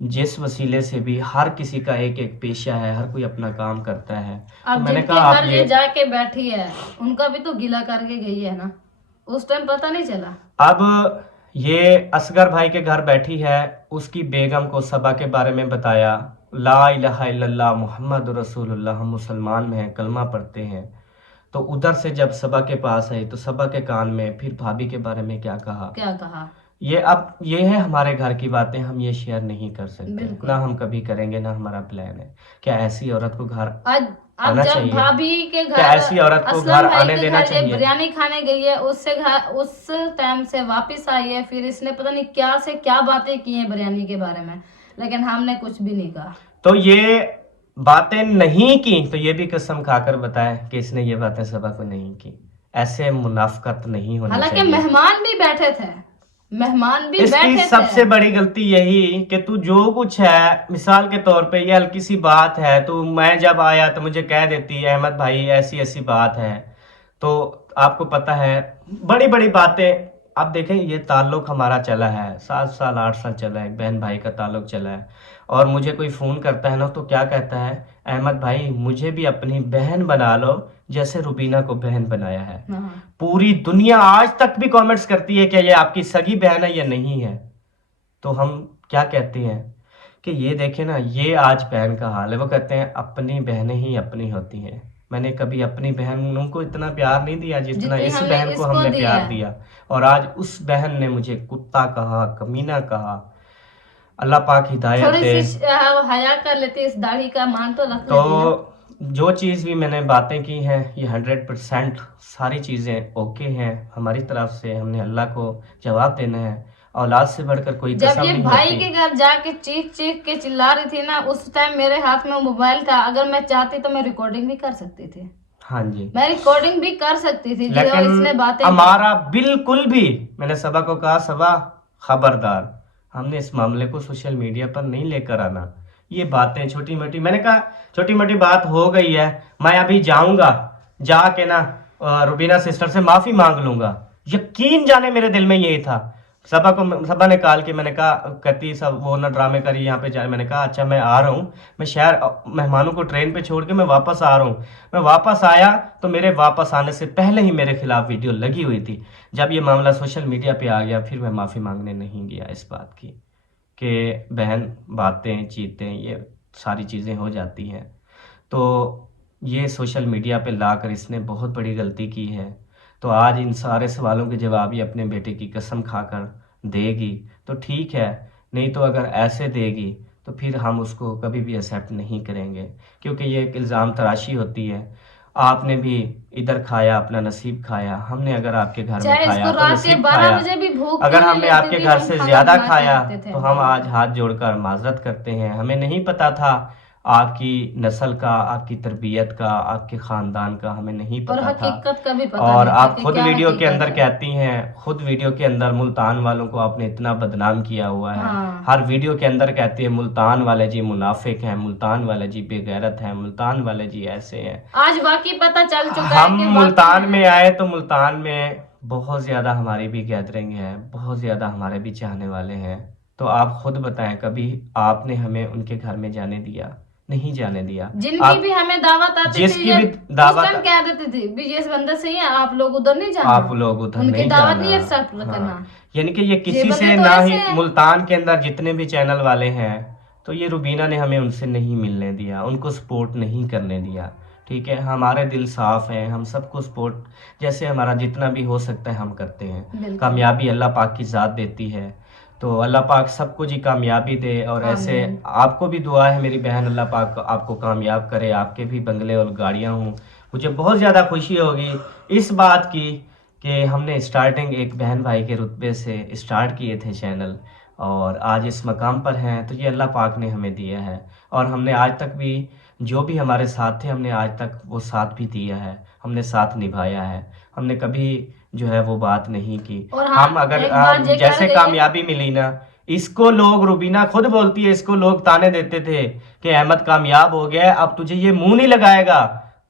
जिस वसीले से भी हर किसी का एक एक पेशा है, हर कोई अपना काम करता है। तो अब मैंने जिनके कहा घर आप ये जाके बैठी है उनका भी तो गिला करके गई है ना, उस टाइम पता नहीं चला। अब ये असगर भाई के घर बैठी है, उसकी बेगम को सबा के बारे में बताया, ला इलाहा इल्लल्लाह मुहम्मद रसूलुल्लाह, हम मुसलमान में हैं, कलमा पढ़ते हैं। तो उधर से जब सबा के पास आई तो सबा के कान में फिर भाभी के बारे में क्या कहा। क्या कहा? ये है हमारे घर की बातें, हम ये शेयर नहीं कर सकते, बिल्कुल। ना हम कभी करेंगे, ना हमारा प्लान है। क्या ऐसी औरत को घर आज अब आना जब चाहिए? भाभी के क्या घर ऐसी औरत को असलम घर भाई आने के देना घर ये चाहिए? बिरयानी खाने गई है, उससे घर उस टाइम से वापस आई है, फिर इसने पता नहीं क्या से क्या बातें की हैं बिरयानी के बारे में, लेकिन हमने कुछ भी नहीं कहा। तो ये बातें नहीं की तो ये भी कसम खाकर बताए कि इसने ये बातें सबा को नहीं की। ऐसे मुनाफकत नहीं होनी हालांकि चाहिए। मेहमान भी बैठे थे, मेहमान भी इसकी बैठे सबसे थे। बड़ी गलती यही कि तू जो कुछ है, मिसाल के तौर पे ये हल्की सी बात है, तो मैं जब आया तो मुझे कह देती अहमद भाई ऐसी ऐसी बात है। तो आपको पता है बड़ी बड़ी बातें। अब देखें ये ताल्लुक हमारा चला है 7 साल 8 साल चला है, बहन भाई का ताल्लुक चला है। और मुझे कोई फ़ोन करता है ना तो क्या कहता है, अहमद भाई मुझे भी अपनी बहन बना लो जैसे रुबीना को बहन बनाया है। हाँ। पूरी दुनिया आज तक भी कमेंट्स करती है कि ये आपकी सगी बहन है या नहीं है। तो हम क्या कहते हैं कि ये देखें ना, ये आज बहन का हाल है। वो कहते हैं अपनी बहनें ही अपनी होती हैं। मैंने कभी अपनी बहनों को इतना प्यार नहीं दिया जितना जितनी इस हमने बहन को इसको हमने दिया प्यार है। दिया। और आज उस बहन ने मुझे कुत्ता कहा, कमीना कहा। अल्लाह पाक हिदायत थोड़ी दे। सी हया कर लेती, इस दाढ़ी का मान तो रख लेती ना। तो जो चीज़ भी मैंने बातें की हैं ये 100% सारी चीज़ें ओके हैं हमारी तरफ से। हमने अल्लाह को जवाब देना है, औलाद से बढ़कर कोई जब कसम ये नहीं भाई होती। के घर जाके चीख चीख के चिल्ला रही थी ना, उस टाइम मेरे हाथ में मोबाइल था, अगर मैं चाहती तो मैं रिकॉर्डिंग भी कर सकती थी। हाँ जी, मैं रिकॉर्डिंग भी कर सकती थी जो इसने लेकिन बातें की। हमारा बिल्कुल भी, मैंने सबा को कहा सबा खबरदार, हमने इस मामले को सोशल मीडिया पर नहीं लेकर आना। ये बातें छोटी मोटी, मैंने कहा छोटी मोटी बात हो गई है, मैं अभी जाऊंगा, जाके ना रुबीना सिस्टर से माफी मांग लूंगा। यकीन जाने मेरे दिल में यही था। सबा ने कॉल की, मैंने कहा कहती सब वो ना ड्रामे करी यहाँ पे जाए। मैंने कहा अच्छा मैं आ रहा हूँ, मैं शहर मेहमानों को ट्रेन पे छोड़ के मैं वापस आ रहा हूँ। मैं वापस आया तो मेरे वापस आने से पहले ही मेरे खिलाफ वीडियो लगी हुई थी। जब ये मामला सोशल मीडिया पे आ गया फिर मैं माफ़ी मांगने नहीं गया इस बात की कि बहन बातें चीतें ये सारी चीज़ें हो जाती हैं। तो ये सोशल मीडिया पे लाकर इसने बहुत बड़ी गलती की है। तो आज इन सारे सवालों के जवाब ये अपने बेटे की कसम खाकर देगी तो ठीक है। नहीं तो अगर ऐसे देगी तो फिर हम उसको कभी भी एक्सेप्ट नहीं करेंगे, क्योंकि ये एक इल्ज़ाम तराशी होती है। आपने भी इधर खाया, अपना नसीब खाया, हमने अगर आपके घर में चाहे इसको खाया तो रात के नसीब 12 खाया। बजे भी भूख अगर क्यों नहीं हमने लगती आपके थी, घर हम से खाना ज़्यादा बना के खाया रखते थे तो अपने हम लिए। आज हाथ जोड़कर माजरत करते हैं। हमें नहीं पता था आपकी नस्ल का, आपकी तरबियत का, आपके ख़ानदान का हमें नहीं और पता था। हकीकत का भी पता और नहीं था आप कि खुद क्या वीडियो के हकीकत अंदर है। कहती हैं, खुद वीडियो के अंदर मुल्तान वालों को आपने इतना बदनाम किया हुआ है। हाँ, हर वीडियो के अंदर कहती है मुल्तान वाले जी मुनाफिक हैं, मुल्तान वाले जी बेगैरत हैं, मुल्तान वाले जी ऐसे हैं। आज वाकई पता चल चुका है हम कि वाकई मुल्तान में में आए तो मुल्तान में बहुत ज़्यादा हमारी भी गैदरिंग है, बहुत ज़्यादा हमारे भी चाहने वाले हैं। तो आप खुद बताएं, कभी आपने हमें उनके घर में जाने दिया? नहीं जाने दिया। जिनकी आप भी हमें दावत आती थी, जिसकी ये भी उस टाइम दावत, कह देती थी भी ये इस बंदे सही है, आप लोग उधर नहीं जाना, आप लोग उधर उनकी नहीं दावत जाना। नहीं एक्सेप्ट करना, हाँ, यानी कि ये ये किसी बंदे से तो ना ऐसे ही, हैं। मुल्तान के अंदर जितने भी चैनल वाले हैं, तो ये रुबीना ने हमें उनसे नहीं मिलने दिया, उनको सपोर्ट नहीं करने दिया। ठीक है, हमारे दिल साफ हैं, हम सबको सपोर्ट जैसे हमारा जितना भी हो सकता है हम करते हैं। बिल्कुल। कामयाबी अल्लाह पाक की ज़ात देती है, तो अल्लाह पाक सबको जी कामयाबी दे। और ऐसे आमीन। आपको भी दुआ है मेरी बहन, अल्लाह पाक आपको कामयाब करे, आपके भी बंगले और गाड़ियाँ हों। मुझे बहुत ज़्यादा खुशी होगी इस बात की कि हमने स्टार्टिंग एक बहन भाई के रुतबे से स्टार्ट किए थे चैनल, और आज इस मकाम पर हैं तो ये अल्लाह पाक ने हमें दिया है। और हमने आज तक भी जो भी हमारे साथ थे, हमने आज तक वो साथ भी दिया है, हमने साथ निभाया है, हमने कभी जो है वो बात नहीं की। और हम हाँ, अगर एक बात ये कर जैसे गई है। कामयाबी मिली ना, इसको लोग, रुबीना खुद बोलती है, इसको लोग ताने देते थे कि अहमद कामयाब हो गया है, अब तुझे ये मुंह नहीं लगाएगा।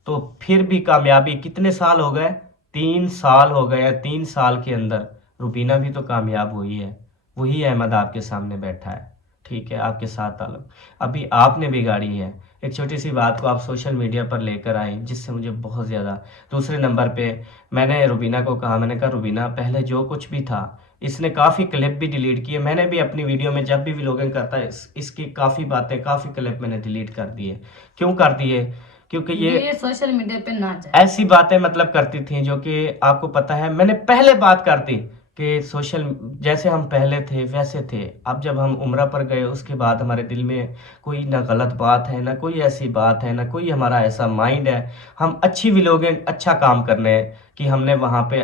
तो फिर भी कामयाबी, कितने साल हो गए, 3 साल हो गए हैं, 3 साल के अंदर रुबीना भी तो कामयाब हुई है। वही अहमद आपके सामने बैठा है, ठीक है, आपके साथ ताल्लुक अभी आपने बिगाड़ी है। एक छोटी सी बात को आप सोशल मीडिया पर लेकर आई, जिससे मुझे बहुत ज़्यादा। दूसरे नंबर पे मैंने रुबीना को कहा, मैंने कहा रुबीना पहले जो कुछ भी था, इसने काफ़ी क्लिप भी डिलीट किए, मैंने भी अपनी वीडियो में जब भी व्लॉगिंग करता है इसकी काफ़ी बातें, काफ़ी क्लिप मैंने डिलीट कर दिए। क्यों कर दिए? क्योंकि ये सोशल मीडिया पे ना जाए। ऐसी बातें मतलब करती थी जो कि आपको पता है, मैंने पहले बात करती कि सोशल, जैसे हम पहले थे वैसे थे। अब जब हम उम्रा पर गए उसके बाद हमारे दिल में कोई ना गलत बात है, ना कोई ऐसी बात है, ना कोई हमारा ऐसा माइंड है। हम अच्छी व्लॉगिंग, अच्छा काम करने कि हमने वहाँ पे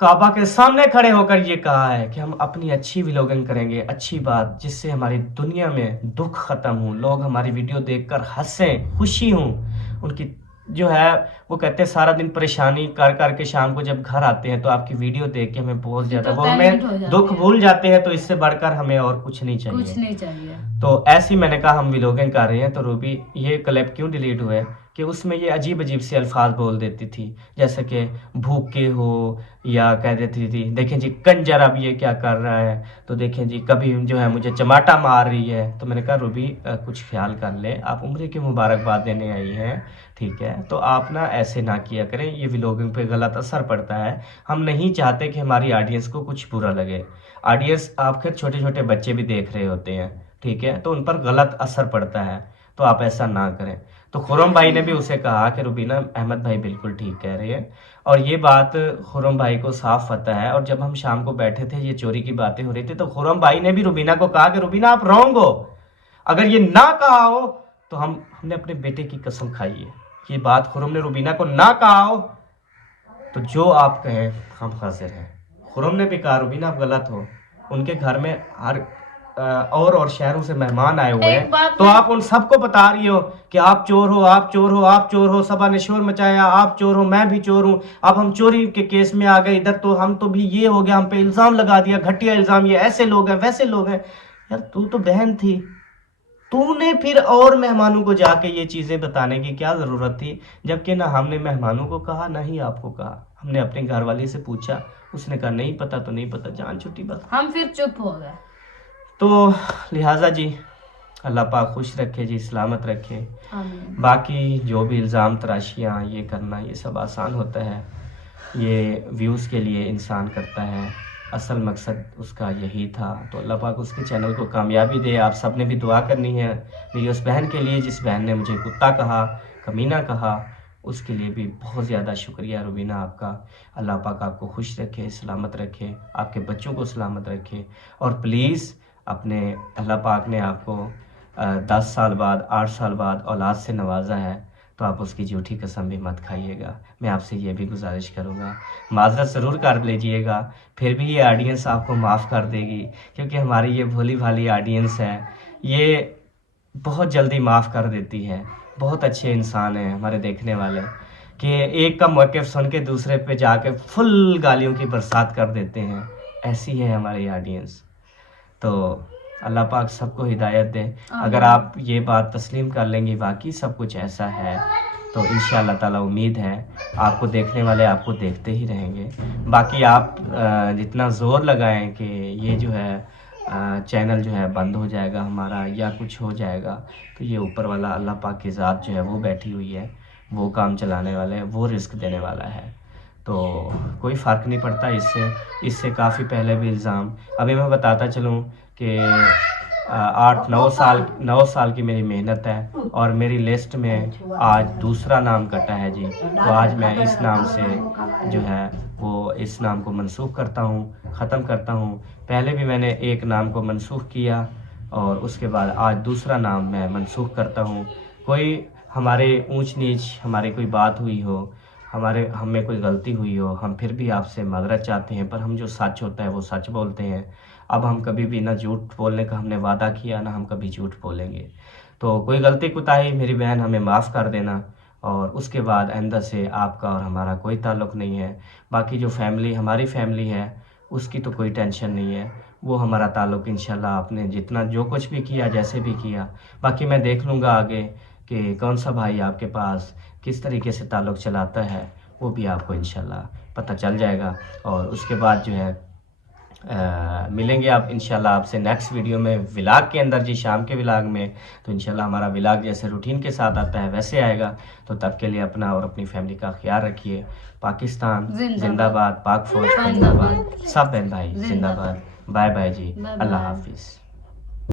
काबा के सामने खड़े होकर ये कहा है कि हम अपनी अच्छी व्लॉगिंग करेंगे, अच्छी बात जिससे हमारी दुनिया में दुख खत्म हो, लोग हमारी वीडियो देखकर हंसें, खुशी हों। उनकी जो है वो कहते हैं सारा दिन परेशानी कर कर के शाम को जब घर आते हैं तो आपकी वीडियो देख के हमें बहुत ज़्यादा, वो इंटरटेनमेंट हो हमें जाती दुख है। भूल जाते हैं। तो इससे बढ़कर हमें और कुछ नहीं चाहिए। कुछ नहीं चाहिए। तो ऐसी मैंने कहा हम व्लॉगिंग कर रहे हैं, तो रूबी ये क्लिप क्यों डिलीट हुए कि उसमें ये अजीब अजीब से अल्फाज बोल देती थी, जैसे कि भूखे हो, या कह देती थी देखें जी कंजर अब ये क्या कर रहा है, तो देखें जी कभी जो है मुझे चमाटा मार रही है। तो मैंने कहा रूबी कुछ ख्याल कर ले, आप उम्र की मुबारकबाद देने आई हैं, ठीक है, तो आप ना ऐसे ना किया करें, ये व्लॉगिंग पे गलत असर पड़ता है। हम नहीं चाहते कि हमारी ऑडियंस को कुछ बुरा लगे। ऑडियंस आपके छोटे छोटे बच्चे भी देख रहे होते हैं, ठीक है, तो उन पर गलत असर पड़ता है, तो आप ऐसा ना करें। तो खुरम भाई ने भी उसे कहा कि रुबीना अहमद भाई बिल्कुल ठीक कह रहे हैं, और ये बात खुरम भाई को साफ पता है। और जब हम शाम को बैठे थे, ये चोरी की बातें हो रही थी, तो खुरम भाई ने भी रुबीना को कहा कि रुबीना आप रॉन्ग हो, अगर ये ना कहा हो तो हमने अपने बेटे की कसम खाई है, ये बात खुरम ने रुबीना को ना कहा हो तो जो आप कहें हम हाजिर हैं। खुरम ने भी कहा रुबीना आप गलत हो, उनके घर में हर और शहरों से मेहमान आए हुए एक बात हैं, तो आप उन सबको बता रही हो कि आप चोर हो, आप चोर हो, आप चोर हो, सबा ने शोर मचाया, आप चोर हो, मैं भी चोर हूँ, अब हम चोरी के केस में आ गए इधर, तो हम तो भी ये हो गया, हम पे इल्ज़ाम लगा दिया, घटिया इल्ज़ाम, ये ऐसे लोग हैं वैसे लोग हैं। यार तू तो बहन थी, तूने फिर और मेहमानों को जाके ये चीज़ें बताने की क्या ज़रूरत थी, जबकि ना हमने मेहमानों को कहा ना ही आपको कहा। हमने अपने घर वाले से पूछा, उसने कहा नहीं पता तो नहीं पता, जान छुट्टी बस। हम फिर चुप हो गए। तो लिहाजा जी अल्लाह पाक खुश रखे जी, सलामत रखे। आमीन। बाकी जो भी इल्ज़ाम तराशियाँ ये करना, ये सब आसान होता है, ये व्यूज़ के लिए इंसान करता है, असल मकसद उसका यही था। तो अल्लाह पाक उसके चैनल को कामयाबी दे। आप सब ने भी दुआ करनी है मेरी उस बहन के लिए जिस बहन ने मुझे कुत्ता कहा, कमीना कहा, उसके लिए भी बहुत ज़्यादा शुक्रिया रुबीना आपका। अल्लाह पाक आपको खुश रखे, सलामत रखे, आपके बच्चों को सलामत रखे। और प्लीज़ अपने अल्लाह पाक ने आपको 10 साल बाद 8 साल बाद औलाद से नवाजा है, तो आप उसकी झूठी कसम भी मत खाइएगा। मैं आपसे ये भी गुजारिश करूँगा, माज़रत ज़रूर कर लीजिएगा, फिर भी ये ऑडियंस आपको माफ़ कर देगी, क्योंकि हमारी ये भोली भाली ऑडियंस है, ये बहुत जल्दी माफ़ कर देती है। बहुत अच्छे इंसान हैं हमारे देखने वाले, कि एक का मौक़िफ़ सुन के दूसरे पे जाके फुल गालियों की बरसात कर देते हैं। ऐसी है हमारी ऑडियंस। तो अल्लाह पाक सबको हिदायत दे। अगर आप ये बात तस्लीम कर लेंगी वाकई सब कुछ ऐसा है, तो इंशाअल्लाह ताला उम्मीद है आपको देखने वाले आपको देखते ही रहेंगे। बाकी आप जितना ज़ोर लगाएं कि ये जो है चैनल जो है बंद हो जाएगा हमारा या कुछ हो जाएगा, तो ये ऊपर वाला अल्लाह पाक की ज़ात जो है वो बैठी हुई है, वो काम चलाने वाला है, वो रिस्क देने वाला है। तो कोई फ़र्क नहीं पड़ता इससे काफ़ी पहले भी इल्ज़ाम, अभी मैं बताता चलूँ कि 9 साल की मेरी मेहनत है और मेरी लिस्ट में आज दूसरा नाम कटा है जी। तो आज मैं इस नाम से जो है वो इस नाम को मनसूख करता हूँ, ख़त्म करता हूँ। पहले भी मैंने एक नाम को मनसूख किया और उसके बाद आज दूसरा नाम मैं मनसूख करता हूँ। कोई हमारे ऊंच नीच हमारी कोई बात हुई हो, हमें कोई गलती हुई हो, हम फिर भी आपसे माज़रत चाहते हैं, पर हम जो सच होता है वो सच बोलते हैं। अब हम कभी भी ना झूठ बोलने का हमने वादा किया, ना हम कभी झूठ बोलेंगे। तो कोई गलती कोताही मेरी बहन हमें माफ़ कर देना, और उसके बाद आइंदा से आपका और हमारा कोई ताल्लुक़ नहीं है। बाकी जो फैमिली हमारी फैमिली है उसकी तो कोई टेंशन नहीं है, वो हमारा ताल्लुक़ इंशाल्लाह आपने जितना जो कुछ भी किया जैसे भी किया, बाकी मैं देख लूँगा आगे कि कौन सा भाई आपके पास किस तरीके से ताल्लुक़ चलाता है, वो भी आपको इंशाल्लाह पता चल जाएगा। और उसके बाद जो है मिलेंगे आप इंशाल्लाह आपसे नेक्स्ट वीडियो में, व्लॉग के अंदर जी, शाम के व्लॉग में। तो इंशाल्लाह हमारा व्लॉग जैसे रूटीन के साथ आता है वैसे आएगा। तो तब के लिए अपना और अपनी फैमिली का ख्याल रखिए। पाकिस्तान जिंदाबाद, पाक फौज जिंदाबाद, सब बहन भाई जिंदाबाद। बाय बाय जी, अल्लाह हाफिज़।